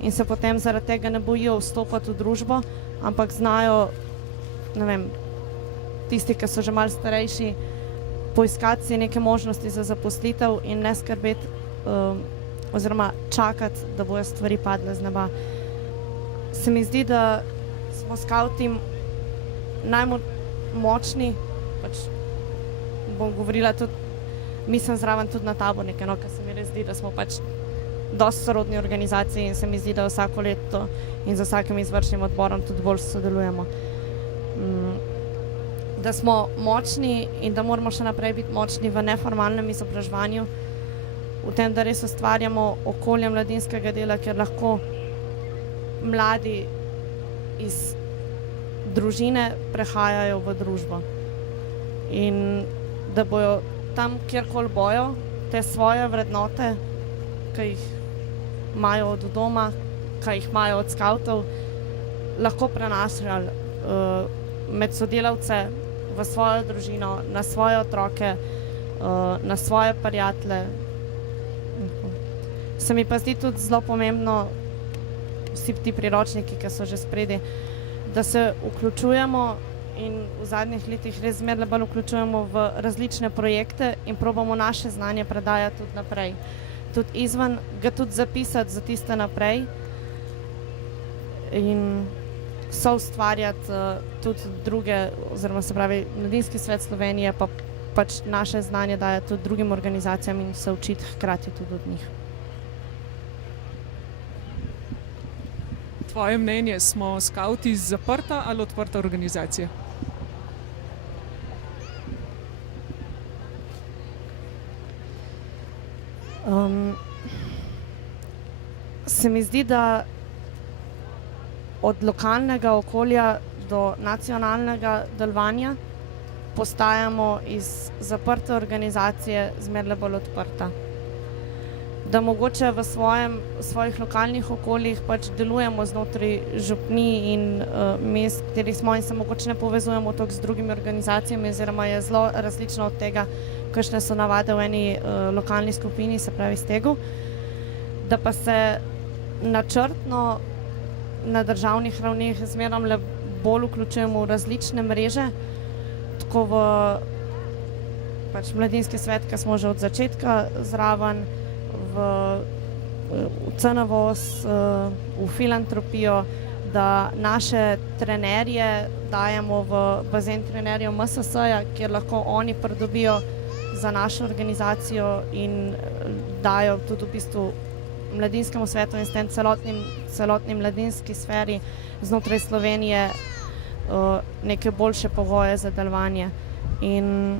in se potem zaradi tega ne bojijo vstopati v družbo, ampak znajo, ne vem, tisti, ki so že malo starejši, poiskati si neke možnosti za zaposlitev in ne skrbeti oziroma čakati, da bojo stvari padle z neba. Se mi zdi, da smo skavti najmočni, pač bom govorila tudi, mislim zraven tudi na tabornike, no, ker se mi res zdi, da smo pač dosti sorodni organizaciji in se mi zdi, da vsako leto in z vsakim izvršnim odborom tudi bolj sodelujemo. Da smo močni in da moramo še naprej biti močni v neformalnem izobraževanju, v tem, da res ustvarjamo okolje mladinskega dela, kjer lahko mladi iz družine prehajajo v družbo. In da bojo tam, kjerkoli bojo, te svoje vrednote, ki jih imajo od doma, ki jih imajo od skavtov, lahko prenašali med sodelavce, v svojo družino, na svoje otroke, na svoje prijatelje. Se mi pa zdi tudi zelo pomembno, vsi ti priročniki, ki so že spredi, da se vključujemo in v zadnjih letih res zmeraj bolj vključujemo v različne projekte in probamo naše znanje predajati tudi naprej. Tudi izven, ga tudi zapisati za tiste naprej in so ustvarjati tudi druge, oziroma se pravi Mladinski svet Slovenije, pa pač naše znanje daje tudi drugim organizacijam in se učiti hkrati tudi od njih. Tvoje mnenje, smo skavti zaprta ali odprta organizacija? Se mi zdi, da od lokalnega okolja do nacionalnega delovanja postajamo iz zaprte organizacije zmeraj bolj odprta. Da mogoče v svojih lokalnih okoljih pač delujemo znotraj župnij in mest, katerih smo in se mogoče ne povezujemo toliko z drugimi organizacijami, oziroma je zelo različno od tega, kakšne so navade v eni lokalni skupini, se pravi stegu. Da pa se načrtno na državnih ravneh zmeraj bolj vključujemo v različne mreže, tako v pač Mladinski svet, ki smo že od začetka zraven, v CNVOS, v filantropijo, da naše trenerje dajemo v bazen trenerjev MSS-ja, kjer lahko oni pridobijo za našo organizacijo in dajo tudi v bistvu Mladinskemu svetu in s tem celotni mladinski sferi znotraj Slovenije neke boljše pogoje za delovanje. In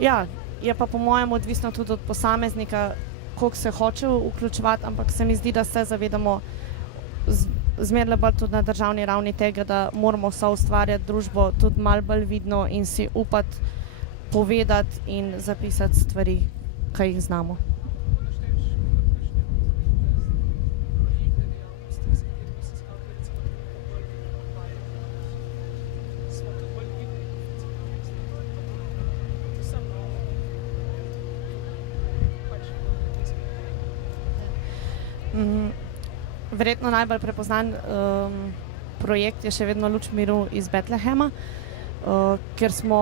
ja, je pa po mojem odvisno tudi od posameznika, koliko se hoče vključevati, ampak se mi zdi, da se zavedamo zmeraj bolj tudi na državni ravni tega, da moramo soustvarjati družbo tudi malo bolj vidno in si upati povedati in zapisati stvari, ki jih znamo. Verjetno najbolj prepoznan projekt je še vedno Luč miru iz Betlehema, ker smo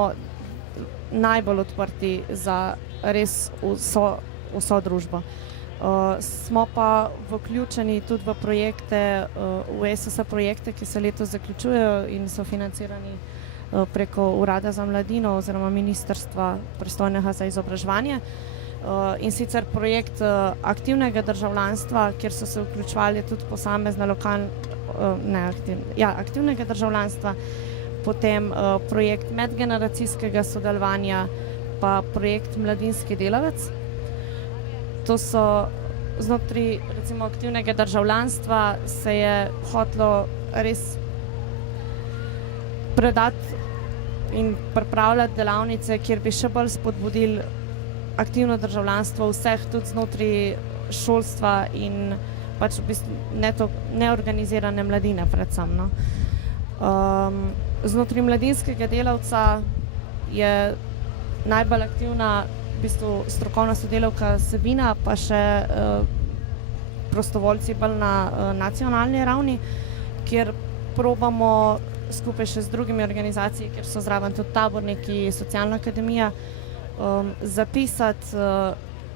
najbolj odprti za res vso družbo. Smo pa vključeni tudi v projekte, v ESS projekte, ki se letos zaključujejo in so financirani preko Urada za mladino oziroma ministrstva pristojnega za izobraževanje. In sicer projekt aktivnega državljanstva, kjer so se vključevali tudi posamezne aktivnega državljanstva, potem projekt medgeneracijskega sodelovanja, pa projekt Mladinski delavec. To so znotraj recimo aktivnega državljanstva se je hotelo res predati in pripravljati delavnice, kjer bi še bolj spodbudili aktivno državljanstvo vseh, tudi znotraj šolstva in pač v bistvu neorganizirane mladine predvsem. No. Znotraj mladinskega delavca je najbolj aktivna v bistvu strokovna sodelavka Sabina, pa še prostovoljci bolj na nacionalni ravni, kjer probamo skupaj še z drugimi organizacijami, kjer so zraven tudi taborniki, socialna akademija, zapisati,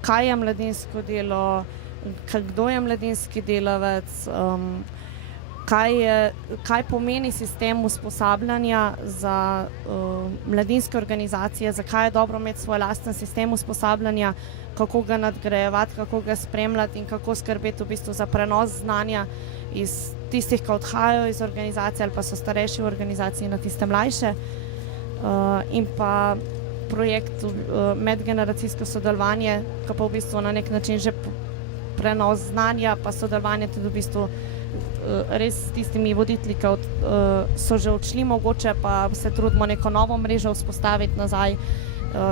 kaj je mladinsko delo, kdo je mladinski delavec, kaj pomeni sistem usposabljanja za mladinske organizacije, zakaj je dobro imeti svoj lasten sistem usposabljanja, kako ga nadgrajevati, kako ga spremljati in kako skrbeti v bistvu za prenos znanja iz tistih, ki odhajajo iz organizacije ali pa so starejši v organizaciji na tiste mlajše. In pa projekt medgeneracijsko sodelovanje, ki pa v bistvu na nek način že prenos znanja, pa sodelovanje tudi v bistvu res s tistimi voditelji, ki so že odšli mogoče, pa se trudimo neko novo mrežo vzpostaviti nazaj,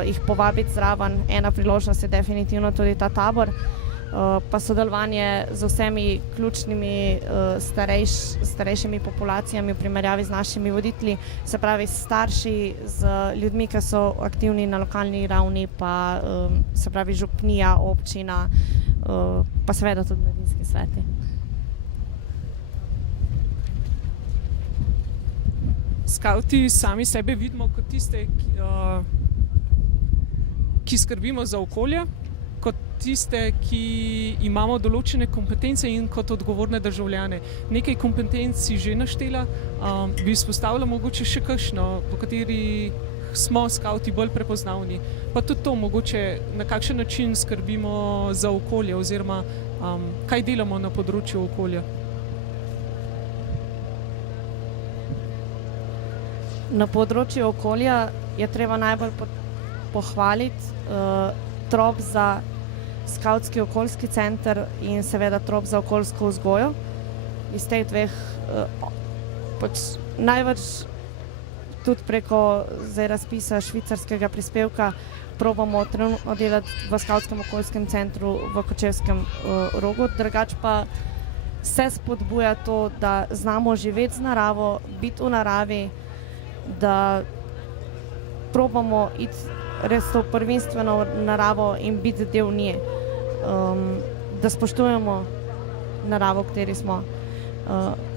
jih povabiti zraven. Ena priložnost je definitivno tudi ta tabor, pa sodelovanje z vsemi ključnimi starejšimi populacijami v primerjavi z našimi voditelji, se pravi starši, z ljudmi, ki so aktivni na lokalni ravni, pa se pravi župnija, občina, pa seveda tudi mladinski sveti. Skavti sami sebe vidimo kot tiste, ki skrbimo za okolje, kot tiste, ki imamo določene kompetence in kot odgovorne državljane. Nekaj kompetenc si že naštela, bi izpostavila mogoče še kakšno, po kateri smo skavti bolj prepoznavni. Pa tudi to mogoče, na kakšen način skrbimo za okolje oziroma kaj delamo na področju okolja. Na področju okolja je treba najbolj pohvaliti trop za skavtski okoljski center in seveda trop za okoljsko vzgojo. Iz teh dveh največ tudi preko zdaj razpisa švicarskega prispevka probamo trenutno delati v skavtskem okoljskem centru v Kočevskem Rogu. Drugače pa se spodbuja to, da znamo živeti z naravo, biti v naravi, da probamo iti res to prvinstveno naravo in biti del nje, da spoštujemo naravo, v kateri smo.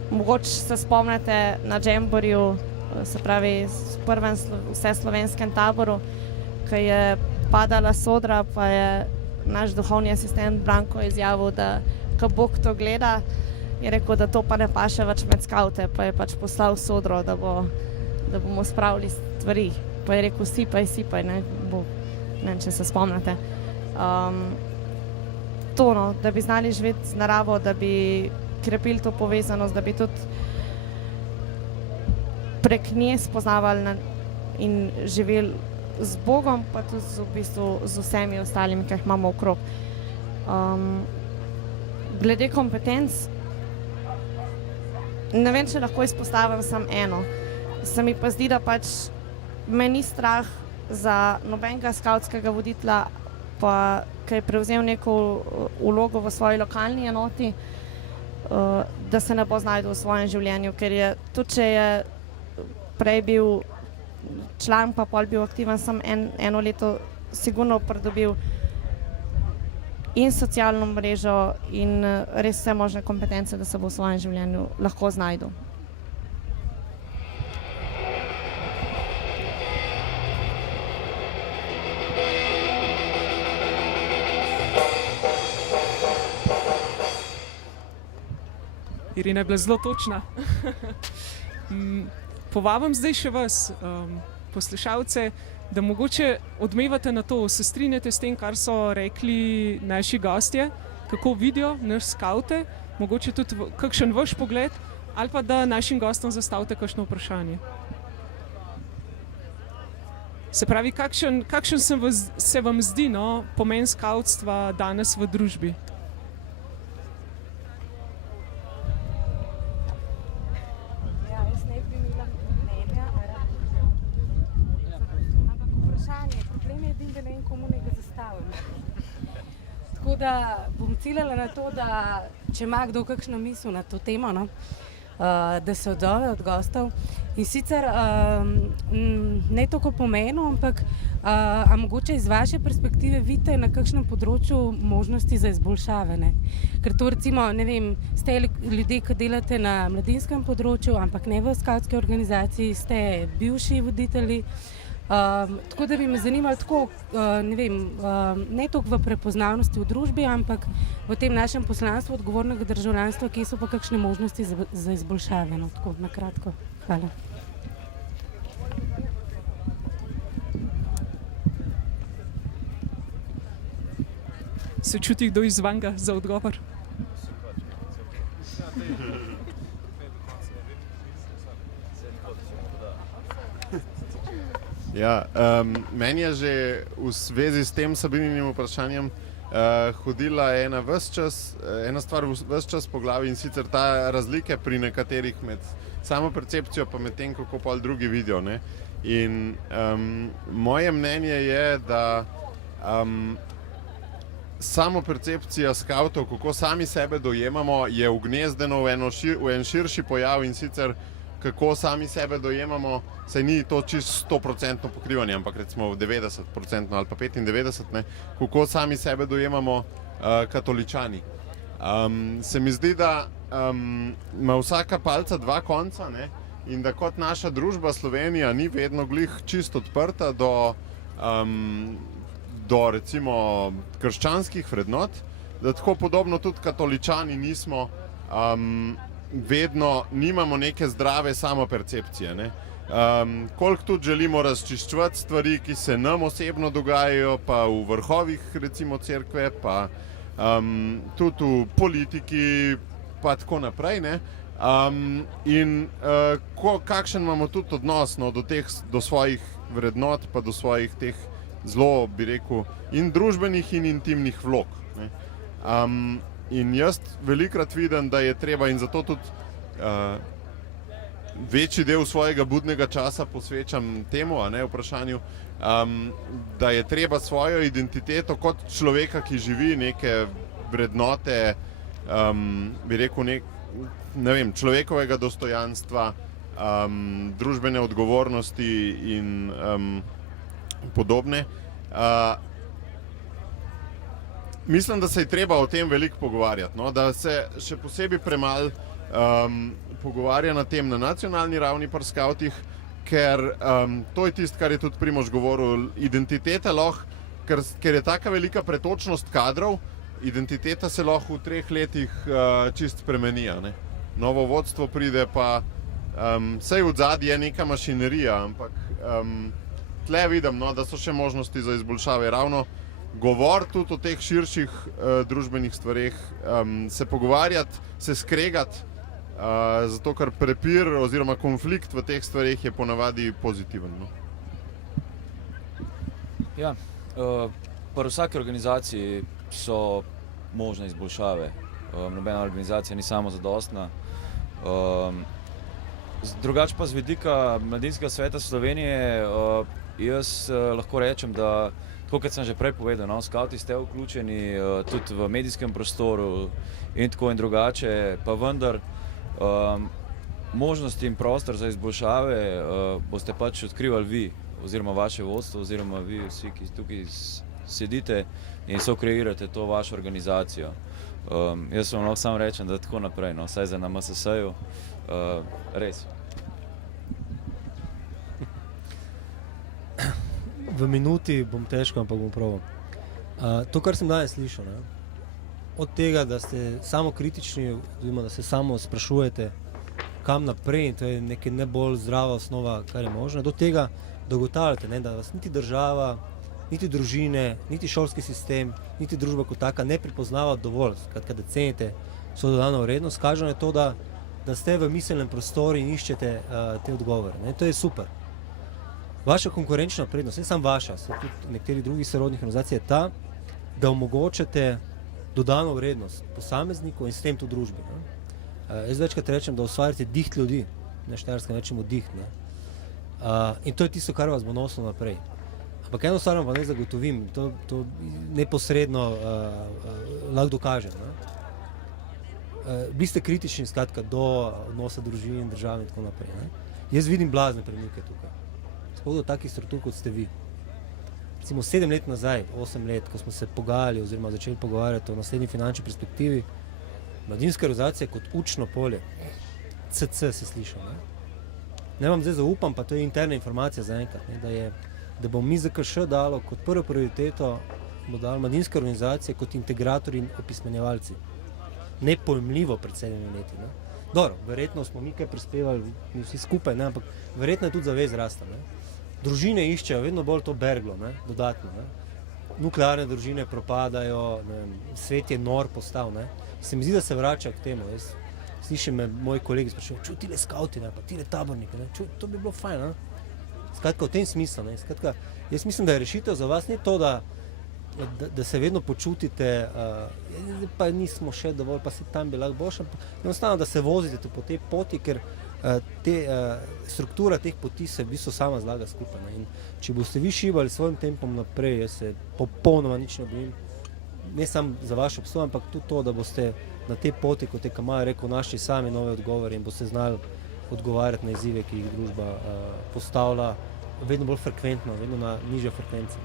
Mogoče se spomnite na Džemborju, se pravi prvem vseslovenskem taboru, ko je padala sodra, pa je naš duhovni asistent Branko izjavil, da ko Bog to gleda, je rekel, da to pa ne paše več med skavte, pa je pač poslal sodro, da bomo spravili stvari. Pa je rekel, sipaj, ne vem, če se spomnite. Da bi znali živeti z naravo, da bi krepili to povezanost, da bi tudi prek nje spoznavali in živeli z Bogom, pa tudi v bistvu z vsemi ostalimi, ki jih imamo okrog. Glede kompetenc, ne vem, če lahko izpostavim samo eno. Se mi pa zdi, da pač me ni strah za nobenega skavtskega voditelja, pa ki je prevzel neko vlogo v svoji lokalni enoti, da se ne bo znašel v svojem življenju, ker je tudi, če je prej bil član, pa pol bil aktiven samo eno leto, sigurno pridobil in socialno mrežo in res vse možne kompetence, da se bo v svojem življenju lahko znašel. Irina je bila zelo točna. povabim zdaj še vas, poslušalce, da mogoče odmevate na to, se strinjate s tem, kar so rekli naši gostje, kako vidijo naš skavte, mogoče tudi kakšen vaš pogled, ali pa da našim gostom zastavite kakšno vprašanje. Se pravi, kakšen se vam zdi pomen skavtstva danes v družbi? Ja, jaz ne bi imela mnenja, ampak vprašanje, problem je edin, da ne vem, komu naj ga zastavim. Tako da bom ciljala na to, da če ima kdo kakšno misel na to temo, da se odzove od gostov. In sicer ne toliko pomenu, ampak a mogoče iz vaše perspektive vidite na kakšnem področju možnosti za izboljšave. Ne? Ker to recimo, ne vem, ste ljudje, ki delate na mladinskem področju, ampak ne v skavtski organizaciji, ste bivši voditelji. Tako da bi me zanimalo tako, ne vem, ne toliko v prepoznavnosti v družbi, ampak v tem našem poslanstvu odgovornega državljanstva, kje so pa kakšne možnosti za izboljšave, tako na kratko. Hvala. Se čuti kdo izvan ga za odgovor? Ja, meni je že v zvezi s tem Sabininim vprašanjem hodila ena stvar ves čas po glavi, in sicer ta razlike pri nekaterih med samo percepcijo pa med tem, kako pa drugi vidijo. Ne? In moje mnenje je, da samo percepcija skavtov, kako sami sebe dojemamo, je ugnezdeno v en širši pojav, in sicer kako sami sebe dojemamo, saj ni to čisto 100% pokrivanje, ampak recimo 90% ali pa 95%, ne, kako sami sebe dojemamo katoličani. Se mi zdi, da ima vsaka palca dva konca, ne, in da kot naša družba Slovenija ni vedno glih čisto odprta do recimo krščanskih vrednot, da tako podobno tudi katoličani nismo vedno nimamo neke zdrave samopercepcije. Ne? Koliko tudi želimo razčiščevati stvari, ki se nam osebno dogajajo, pa v vrhovih recimo cerkve, pa tudi v politiki, pa tako naprej. Ne? Kakšen imamo tudi odnos do svojih vrednot, pa do svojih teh zelo, bi rekel, in družbenih in intimnih vlog. Ne? In jaz velikrat vidim, da je treba, in zato tudi večji del svojega budnega časa posvečam temu, a ne vprašanju, da je treba svojo identiteto kot človeka, ki živi neke vrednote, bi rekel, ne vem, človekovega dostojanstva, družbene odgovornosti in podobne. Mislim, da se je treba o tem veliko pogovarjati, no? Da se še posebej premalo pogovarja na tem na nacionalni ravni pri skavtih, ker to je tisto, kar je tudi Primož govoril, identiteta lahko, ker je taka velika pretočnost kadrov, identiteta se lahko v 3 letih čist spremeni. Ne? Novo vodstvo pride, pa sej v zadnji je neka mašinerija, ampak tle vidim, no, da so še možnosti za izboljšave. Ravno govor tudi o teh širših družbenih stvareh, se pogovarjati, se skregati, zato ker prepir oziroma konflikt v teh stvareh je ponavadi pozitiven. No? Ja, pri vsaki organizaciji so možne izboljšave. Nobena organizacija ni samozadostna. Drugače pa z vidika Mladinskega sveta Slovenije, jaz lahko rečem, da tako kot sem že prej povedal, no, skavti ste vključeni tudi v medijskem prostoru in tako in drugače, pa vendar možnosti in prostor za izboljšave boste pač odkrivali vi, oziroma vaše vodstvo, oziroma vi vsi, ki tukaj sedite in sokreirate to vašo organizacijo. Jaz vam lahko samo rečem, da tako naprej, no, vsaj za na MSS-ju, res. V minuti bom težko, ampak bom probal. To, kar sem danes slišal, ne? Od tega, da ste samokritični, oziroma da se samo sprašujete, kam naprej in to je nekaj najbolj zdrava osnova, kar je možno, do tega, da ugotavljate, ne, da vas niti država, niti družine, niti šolski sistem, niti družba kot taka ne prepoznava dovolj, skratka, da cenite svojo dodano vrednost, kaže na to, da ste v miselnem prostoru in iščete te odgovore. Ne. To je super. Vaša konkurenčna prednost, ne samo vaša, so tudi nekateri drugih sorodnih organizacij, je ta, da omogočate dodano vrednost posamezniku in s tem tudi družbi. Ne. Jaz večkrat rečem, da ustvarjate diht ljudi, na Štajerskem rečemo diht. Ne. In to je tisto, kar vas bo nosilo naprej. Ampak eno stvar vam ne zagotovim, to neposredno lahko dokažem. Ne. Bili ste kritični, skratka, do odnosa družine in države in tako naprej. Ne. Jaz vidim blazne premike tukaj. Sploh do takih struktur, kot ste vi. Recimo 7 let nazaj, 8 let, ko smo se pogajali oziroma začeli pogovarjati o naslednji finančni perspektivi, mladinska organizacija kot učno polje, CC se slišal. Ne vam zdaj zaupam, pa to je interna informacija zaenkrat, da bo MIZKŠ dalo kot prvo prioriteto, bo dalo mladinske organizacije kot integratorji in opismenjevalci. Nepojmljivo pred 7 leti. Ne. Dobro, verjetno smo mi kaj prispevali, mi vsi skupaj, ne, ampak verjetno je tudi zavez rasta. Ne. Družine iščejo vedno bolj to berglo, ne, dodatno. Ne. Nuklearne družine propadajo, ne, svet je nor postal. Ne. Se mi zdi, da se vrača k temu. Jaz slišim me moji kolegi sprašujejo, čuj, tile skauti, ne, pa tile taborniki, ne, čuj, to bi bilo fajn. Ne. Skratka, v tem smislu. Ne. Skratka, jaz mislim, da je rešitev za vas ne to, da se vedno počutite, pa nismo še dovolj, pa se tam bi lahko boljši, enostavno, da se vozite po tej poti, ker struktura teh poti se v bistvu sama zlaga skupaj. Ne. In če boste vi šibali svojim tempom naprej, jaz se popolnoma nič ne bojim, ne samo za vaš obstoj, ampak tudi to, da boste na tej poti, kot je Kamal rekel, našli sami nove odgovore in boste znali odgovarjati na izzive, ki jih družba postavlja vedno bolj frekventno, vedno na nižje frekvence.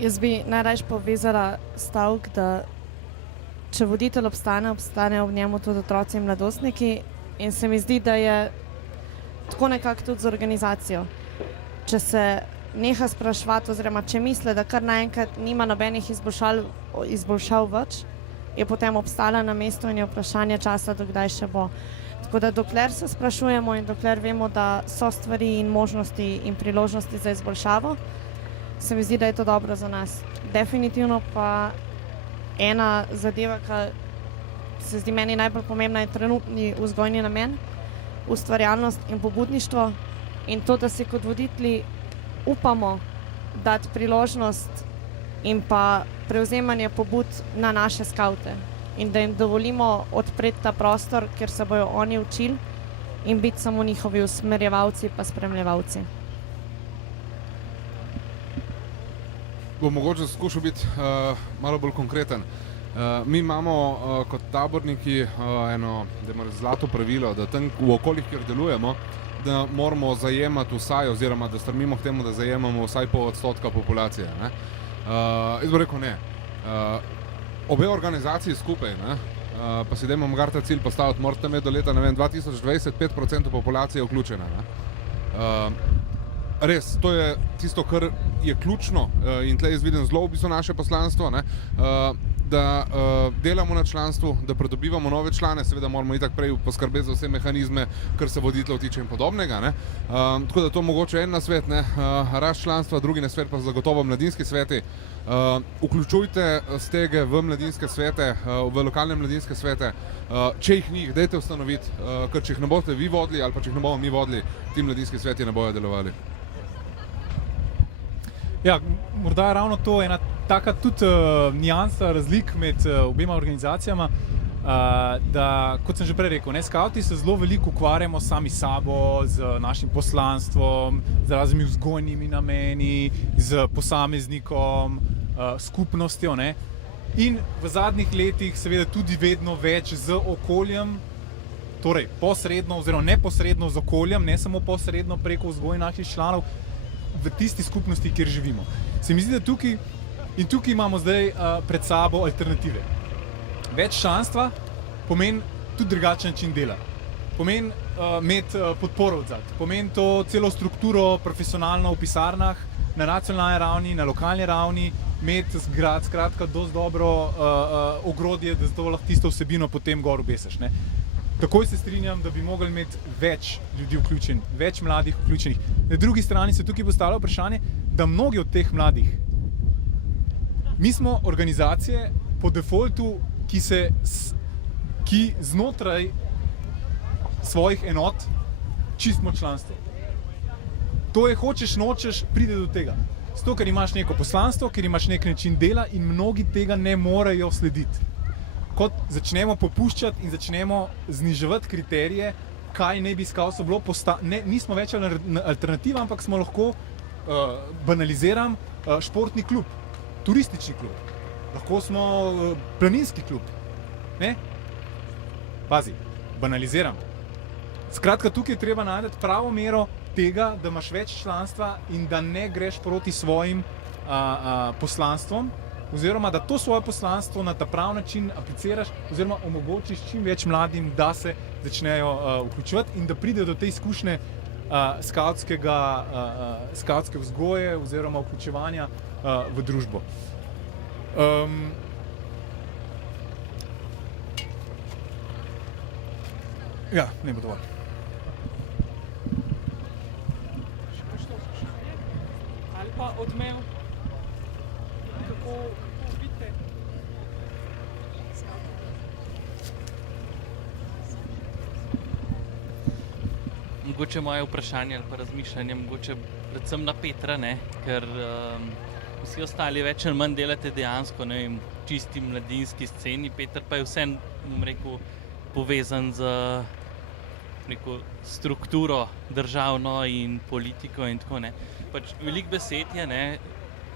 Jaz bi najrajš povezala stavek, da če voditelj obstanejo v njemu tudi otroci in mladostniki in se mi zdi, da je tako nekako tudi z organizacijo. Če se neha spraševati oziroma če misle, da kar naenkrat nima nobenih izboljšav več, je potem obstala na mestu in je vprašanje časa, dokdaj še bo. Tako da dokler se sprašujemo in dokler vemo, da so stvari in možnosti in priložnosti za izboljšavo, se mi zdi, da je to dobro za nas. Definitivno pa ena zadeva, ki se zdi meni najbolj pomembna, je trenutni vzgojni namen, ustvarjalnost in pobudništvo in to, da si kot voditelji upamo dati priložnost in pa prevzemanje pobud na naše skavte in da jim dovolimo odpreti ta prostor, kjer se bojo oni učili in biti samo njihovi usmerjevalci pa spremljevalci. Bom mogoče skušal biti malo bolj konkreten. Mi imamo kot taborniki eno zlato pravilo, da tam v okoljih, kjer delujemo, da moramo zajemati vsaj, oziroma da strmimo k temu, da zajemamo vsaj pol odstotka populacije. Ne? Jaz bom rekel ne. Obe organizaciji skupaj, ne? Pa si dajmo mogar ta cilj postaviti, morate imeti do leta 2020 5% populacije vključena. Ne? Res, to je tisto, kar je ključno in tle jaz vidim zelo v bistvu naše poslanstvo, ne? Da delamo na članstvu, da pridobivamo nove člane, seveda moramo itak prej poskrbeti za vse mehanizme, kar se voditeljev tiče in podobnega. Ne? Tako da to mogoče en nasvet, rast članstva, drugi nasvet pa zagotovo mladinski sveti. Vključujte stege v mladinske svete, v lokalne mladinske svete. Če jih ni, dajte ustanoviti, ker če jih ne boste vi vodili ali pa če jih ne bomo mi vodili, ti mladinski sveti ne bojo delovali. Ja, morda je ravno to ena taka tudi nijansa razlik med obema organizacijama, da, kot sem že prej rekel, skauti se zelo veliko ukvarjamo sami sabo, z našim poslanstvom, z raznimi vzgojnimi nameni, z posameznikom, skupnostjo. Ne? In v zadnjih letih seveda tudi vedno več z okoljem, torej posredno oziroma neposredno z okoljem, ne samo posredno preko vzgoje naših članov, v tisti skupnosti, kjer živimo. Se mi zdi, da tukaj imamo zdaj pred sabo alternative. Več članstva pomeni tudi drugačen način dela. Pomeni imeti podporo odzad. Pomeni to celo strukturo profesionalno v pisarnah, na nacionalni ravni, na lokalni ravni, imeti skratka dosti dobro ogrodje, da to lahko tisto vsebino potem gor obesiš. Ne. Takoj se strinjam, da bi mogli imeti več ljudi vključenih, več mladih vključenih. Na drugi strani se tukaj postavlja vprašanje, da mnogi od teh mladih, mi smo organizacije po defaultu, ki znotraj svojih enot čistimo članstvo. To je hočeš, nočeš, pride do tega. Zato, ker imaš neko poslanstvo, ker imaš nek način dela in mnogi tega ne morejo slediti. Kot začnemo popuščati in začnemo zniževati kriterije, kaj ne bi skavtstvo bilo, nismo več alternativa, ampak smo lahko, banaliziram, športni klub, turistični klub, lahko smo planinski klub. Ne? Pazi, banaliziram. Skratka, tukaj je treba najti pravo mero tega, da imaš več članstva in da ne greš proti svojim poslanstvom, oziroma da to svoje poslanstvo na ta prav način apliciraš oziroma omogočiš čim več mladim, da se začnejo vključevati in da pride do te izkušnje skavtske vzgoje oziroma vključevanja v družbo. Ja, ne bo dovolj. Ali pa odmev, kako vidite? Mogoče moje vprašanje ali pa razmišljanje, mogoče predvsem na Petra, ne? Ker vsi ostali več ali manj delate dejansko, ne vem, čisti mladinski sceni, Peter pa je vseeno, bom rekel, povezan z strukturo državno in politiko in tako ne. Pač veliko besed je, ne,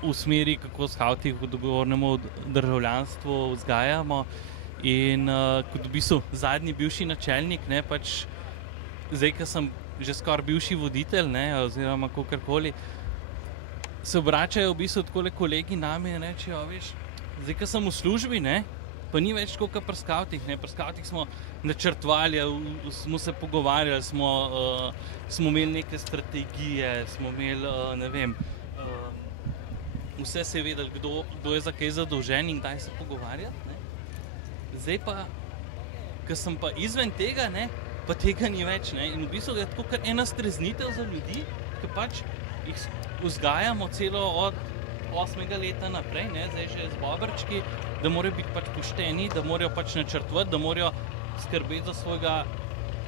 v smeri, kako skavti k odgovornemu državljanstvu vzgajamo in kot v bistvu zadnji bivši načelnik, ne, pač zdaj, ko sem že skoraj bivši voditelj, ne, oziroma kakorkoli, se obračajo v bistvu takole kolegi nami in rečejo, veš, zdaj, ko sem v službi, ne, pa ni več tako kot pri skavtih, ne, pri skavtih smo načrtovali, smo se pogovarjali, smo imeli neke strategije, smo imeli, ne vem, vse se je vedeli, kdo je za kaj zadolžen in kdaj se pogovarjati, ne. Zdaj pa, ko sem pa izven tega, ne, pa tega ni več, ne, in v bistvu je tako kar ena streznitev za ljudi, ki pač jih vzgajamo celo od 8. leta naprej, ne, zdaj že z bobrčki, da morajo biti pač pošteni, da morajo pač načrtovati, da morajo skrbeti za svojega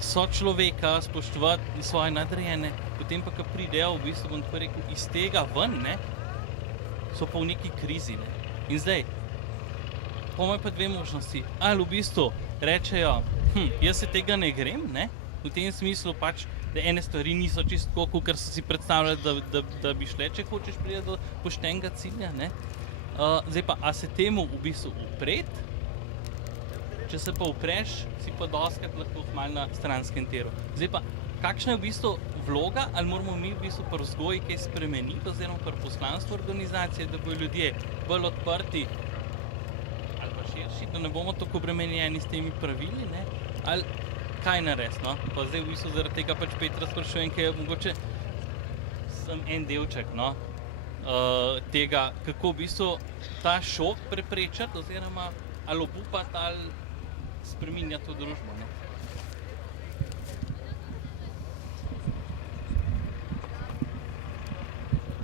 sočloveka, spoštovati svoje nadrejene, potem pa, ko pridejo, v bistvu bom tako rekel, iz tega ven, ne, so pa v neki krizi, ne. In zdaj, pomaj pa dve možnosti, ali v bistvu rečejo, jaz se tega ne grem, ne, v tem smislu pač, da ene stvari niso čisto tako, ker so si predstavljali, da bi šle, če hočeš priti do poštenega cilja, ne. Zdaj pa, a se temu v bistvu upreti? Če se pa upreš, si pa dostikrat lahko malo na stranskem tiru. Zdaj pa, kakšna je v bistvu vloga, ali moramo mi v bistvu pri vzgoji kaj spremeniti, oziroma pri poslanstvu organizacije, da bodo ljudje bolj odprti ali pa širši, da ne bomo tako obremenjeni s temi pravili, ne? Ali kaj narediti, no? Pa zdaj v bistvu zaradi tega pač Petra sprašujem, ker mogoče sem en delček, no? Tega, kako v bistvu ta šok preprečati, oziroma ali obupati, ali spreminjati to družbo, ne?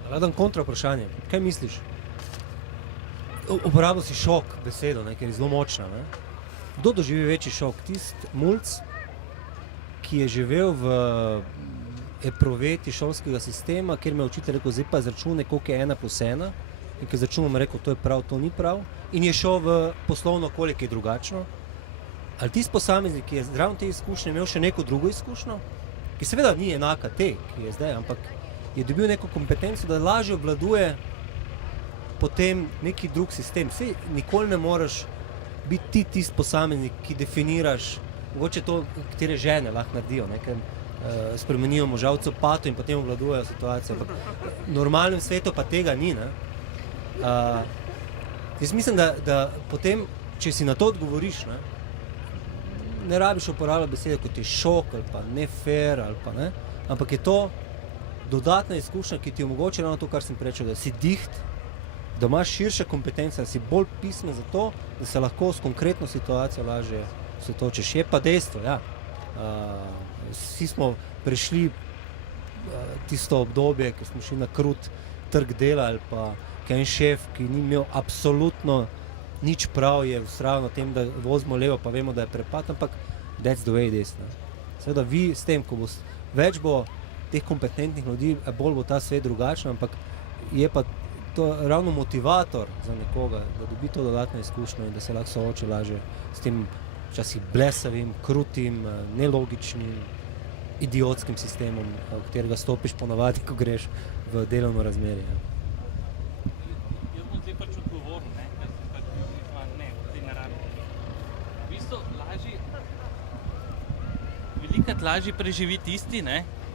Radam kontra vprašanje. Kaj misliš? Uporabil si šok besedo, ne, ker je zelo močna. Ne? Kdo doživi večji šok? Tisti mulc, ki je živel v epruveti šolskega sistema, kjer me je učitelj rekel, zdaj pa izračunaj, koliko je 1+1, in ko začunom rekel, to je prav, to ni prav, in je šel v poslovno okolje, ki je drugačno. Ali tisti posameznik, ki je zraven te izkušnje, imel še neko drugo izkušnjo, ki seveda ni enaka te, ki je zdaj, ampak je dobil neko kompetenco, da lažje obvladuje potem neki drug sistem. Saj nikoli ne moreš biti ti tisti posameznik, ki definiraš, mogoče to, katere žene lahko naredijo, ne, ker spremenijo možavcev pato in potem obvladujejo situacijo. Ampak v normalnem svetu pa tega ni, ne. Jaz mislim, da potem, če si na to odgovoriš, ne rabiš uporabljati besede kot je šok ali pa ne fair ali pa ne, ampak je to dodatna izkušnja, ki ti omogoča ravno to, kar sem prečel, da si diht, da imaš širše kompetence, da si bolj pismen za to, da se lahko s konkretno situacijo lažje osredotočiš. Je pa dejstvo, ja. Vsi smo prešli tisto obdobje, ko smo šli na krut trg dela ali pa en šef, ki ni imel absolutno nič prav, je vztrajal na tem, da vozimo levo, pa vemo, da je prepad, ampak that's the way it is. Seveda vi s tem, ko več bo teh kompetentnih ljudi, bolj bo ta svet drugačen, ampak je pa to ravno motivator za nekoga, da dobi to dodatno izkušnjo in da se lahko sooči lažje s tem včasih blesavim, krutim, nelogičnim, idiotskim sistemom, v katerega stopiš ponavadi, ko greš v delovno razmerje. Jaz bom zdaj pač odgovoril, ker se pač ne, zdaj ne rabim. V bistvu velikrat lažje preživi tisti,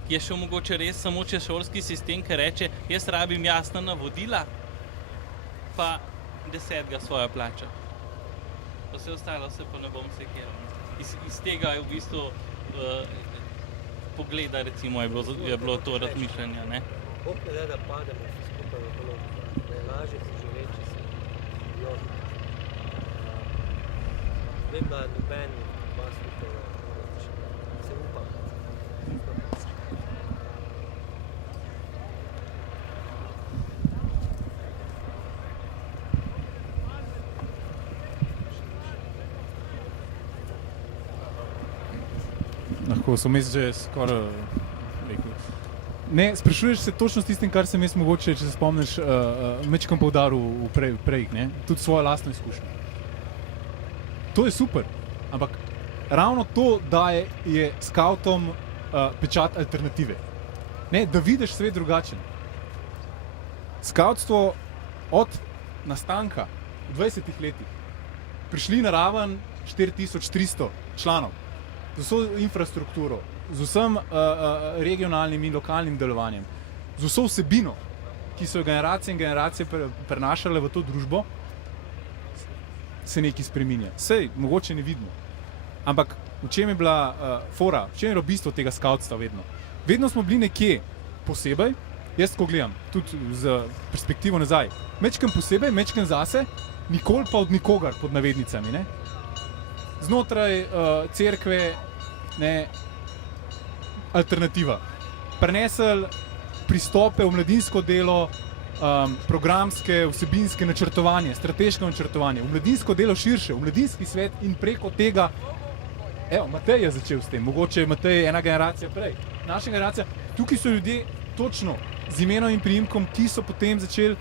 ki je šel mogoče res samo čez šolski sistem, ki reče, jaz rabim jasna navodila, pa 10 svojo plačo. Pa vse ostalo se pa ne bom sekiral. Iz tega je v bistvu pogleda, recimo, je bilo to razmišljanje. Bog ne da pademo vsi skupaj v to, da je lažje si živeti, če si idiot. Vem, da noben vas tukaj se upam. Lahko so mes že skoraj rekel. Ne, sprašuješ se točno s tistim, kar sem jaz mogoče, če se spomniš, mečkam poudaril prej, tudi svojo lastno izkušnjo. To je super, ampak ravno to daje skautom pečat alternative. Ne, da vidiš svet drugačen. Skautstvo od nastanka v 20 letih prišli na raven 4300 članov. Z vso infrastrukturo, z vsem regionalnim in lokalnim delovanjem, z vso vsebino, ki so generacije in generacije prenašale v to družbo, se nekaj spreminja. Sej, mogoče ne vidimo. Ampak v čem je bila fora, v čem je bilo bistvo tega skautstva vedno? Vedno smo bili nekje posebej, jaz ko gledam, tudi z perspektivo nazaj, mečkam posebej, mečkam zase, nikoli pa od nikogar pod navednicami, ne? Znotraj cerkve, alternativa. Prenesel pristope v mladinsko delo, programske, vsebinske načrtovanje, strateško načrtovanje, v mladinsko delo širše, v mladinski svet in preko tega, evo, Matej je začel s tem, mogoče Matej je ena generacija prej. Naša generacija, tukaj so ljudje točno z imenom in priimkom, ki so potem začeli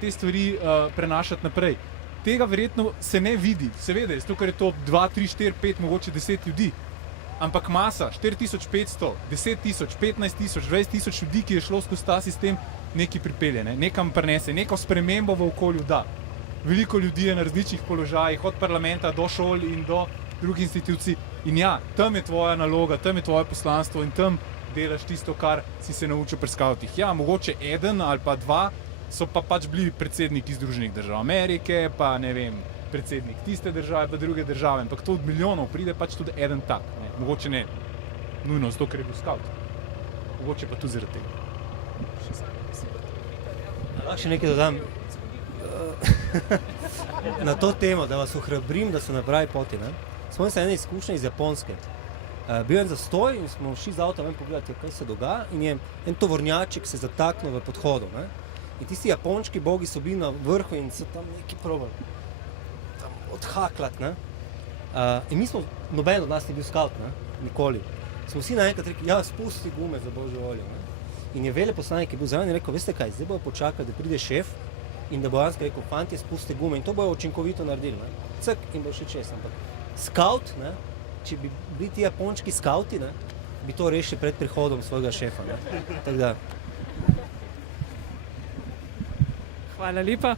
te stvari prenašati naprej. Tega verjetno se ne vidi, seveda, zato ker je to 2, 3, 4, 5, mogoče 10 ljudi. Ampak masa, 4500, 10 000, 15 000, 20 000 ljudi, ki je šlo skozi ta sistem, nekaj pripelje, nekam prenese, neko spremembo v okolju da. Veliko ljudi je na različnih položajih, od parlamenta do šol in do drugih institucij. In ja, tam je tvoja naloga, tam je tvoje poslanstvo in tam delaš tisto, kar si se naučil pri skautih. Ja, mogoče eden ali pa dva so pa pač bili predsedniki Združenih držav Amerike, pa ne vem, predsednik tiste države, pa druge države, ampak to od milijonov pride pač tudi eden tak. Mogoče ne nujno zato, ker je bil skaut. Mogoče pa tudi zaradi tega. Lahko še nekaj dodam na to temo, da vas ohrabrim, da so na pravi poti. Spomnim se ene izkušnje iz Japonske. Bil je en zastoj in smo šli z avtom ven pogledati, kaj se dogaja, in je en tovornjaček se zataknil v podhodu. In tisti japončki bogi so bili na vrhu in so tam neki probali odhaklati. In mi smo, noben od nas ni bil skaut, nikoli. Smo vsi naenkrat rekli, ja, spusti gume za božjo voljo. In je veleposlanik, ki je bil zraven, in rekel, veste kaj, zdaj bojo počakali, da pride šef in da bo jaz rekel, fantje, spusti gume, in to bojo učinkovito naredili. Cek, in bo še čez. Ampak skaut, če bi bili ti japončki skauti, bi to rešili pred prihodom svojega šefa. Tako da. Hvala lepa.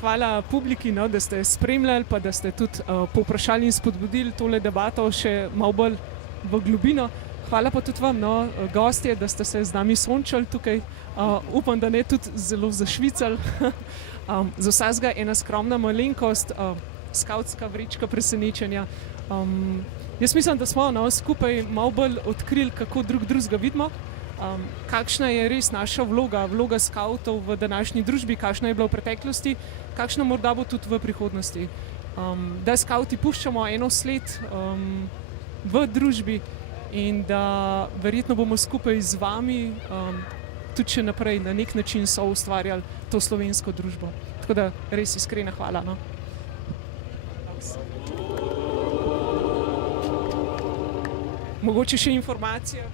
Hvala publiki, da ste spremljali, pa da ste tudi povprašali in spodbudili tole debato še malo bolj v globino. Hvala pa tudi vam, gostje, da ste se z nami sončali tukaj. Upam, da ne tudi zelo zašvicali. Za vsakega ena skromna malenkost, skautska vrečka presenečenja. Jaz mislim, da smo skupaj malo bolj odkrili, kako drugega vidimo. kakšna je res naša vloga skavtov v današnji družbi, kakšna je bila v preteklosti, kakšna morda bo tudi v prihodnosti. Da skavti puščamo eno sled v družbi in da verjetno bomo skupaj z vami tudi še naprej na nek način soustvarjali to slovensko družbo. Tako da res iskrena hvala. No. Mogoče še informacija.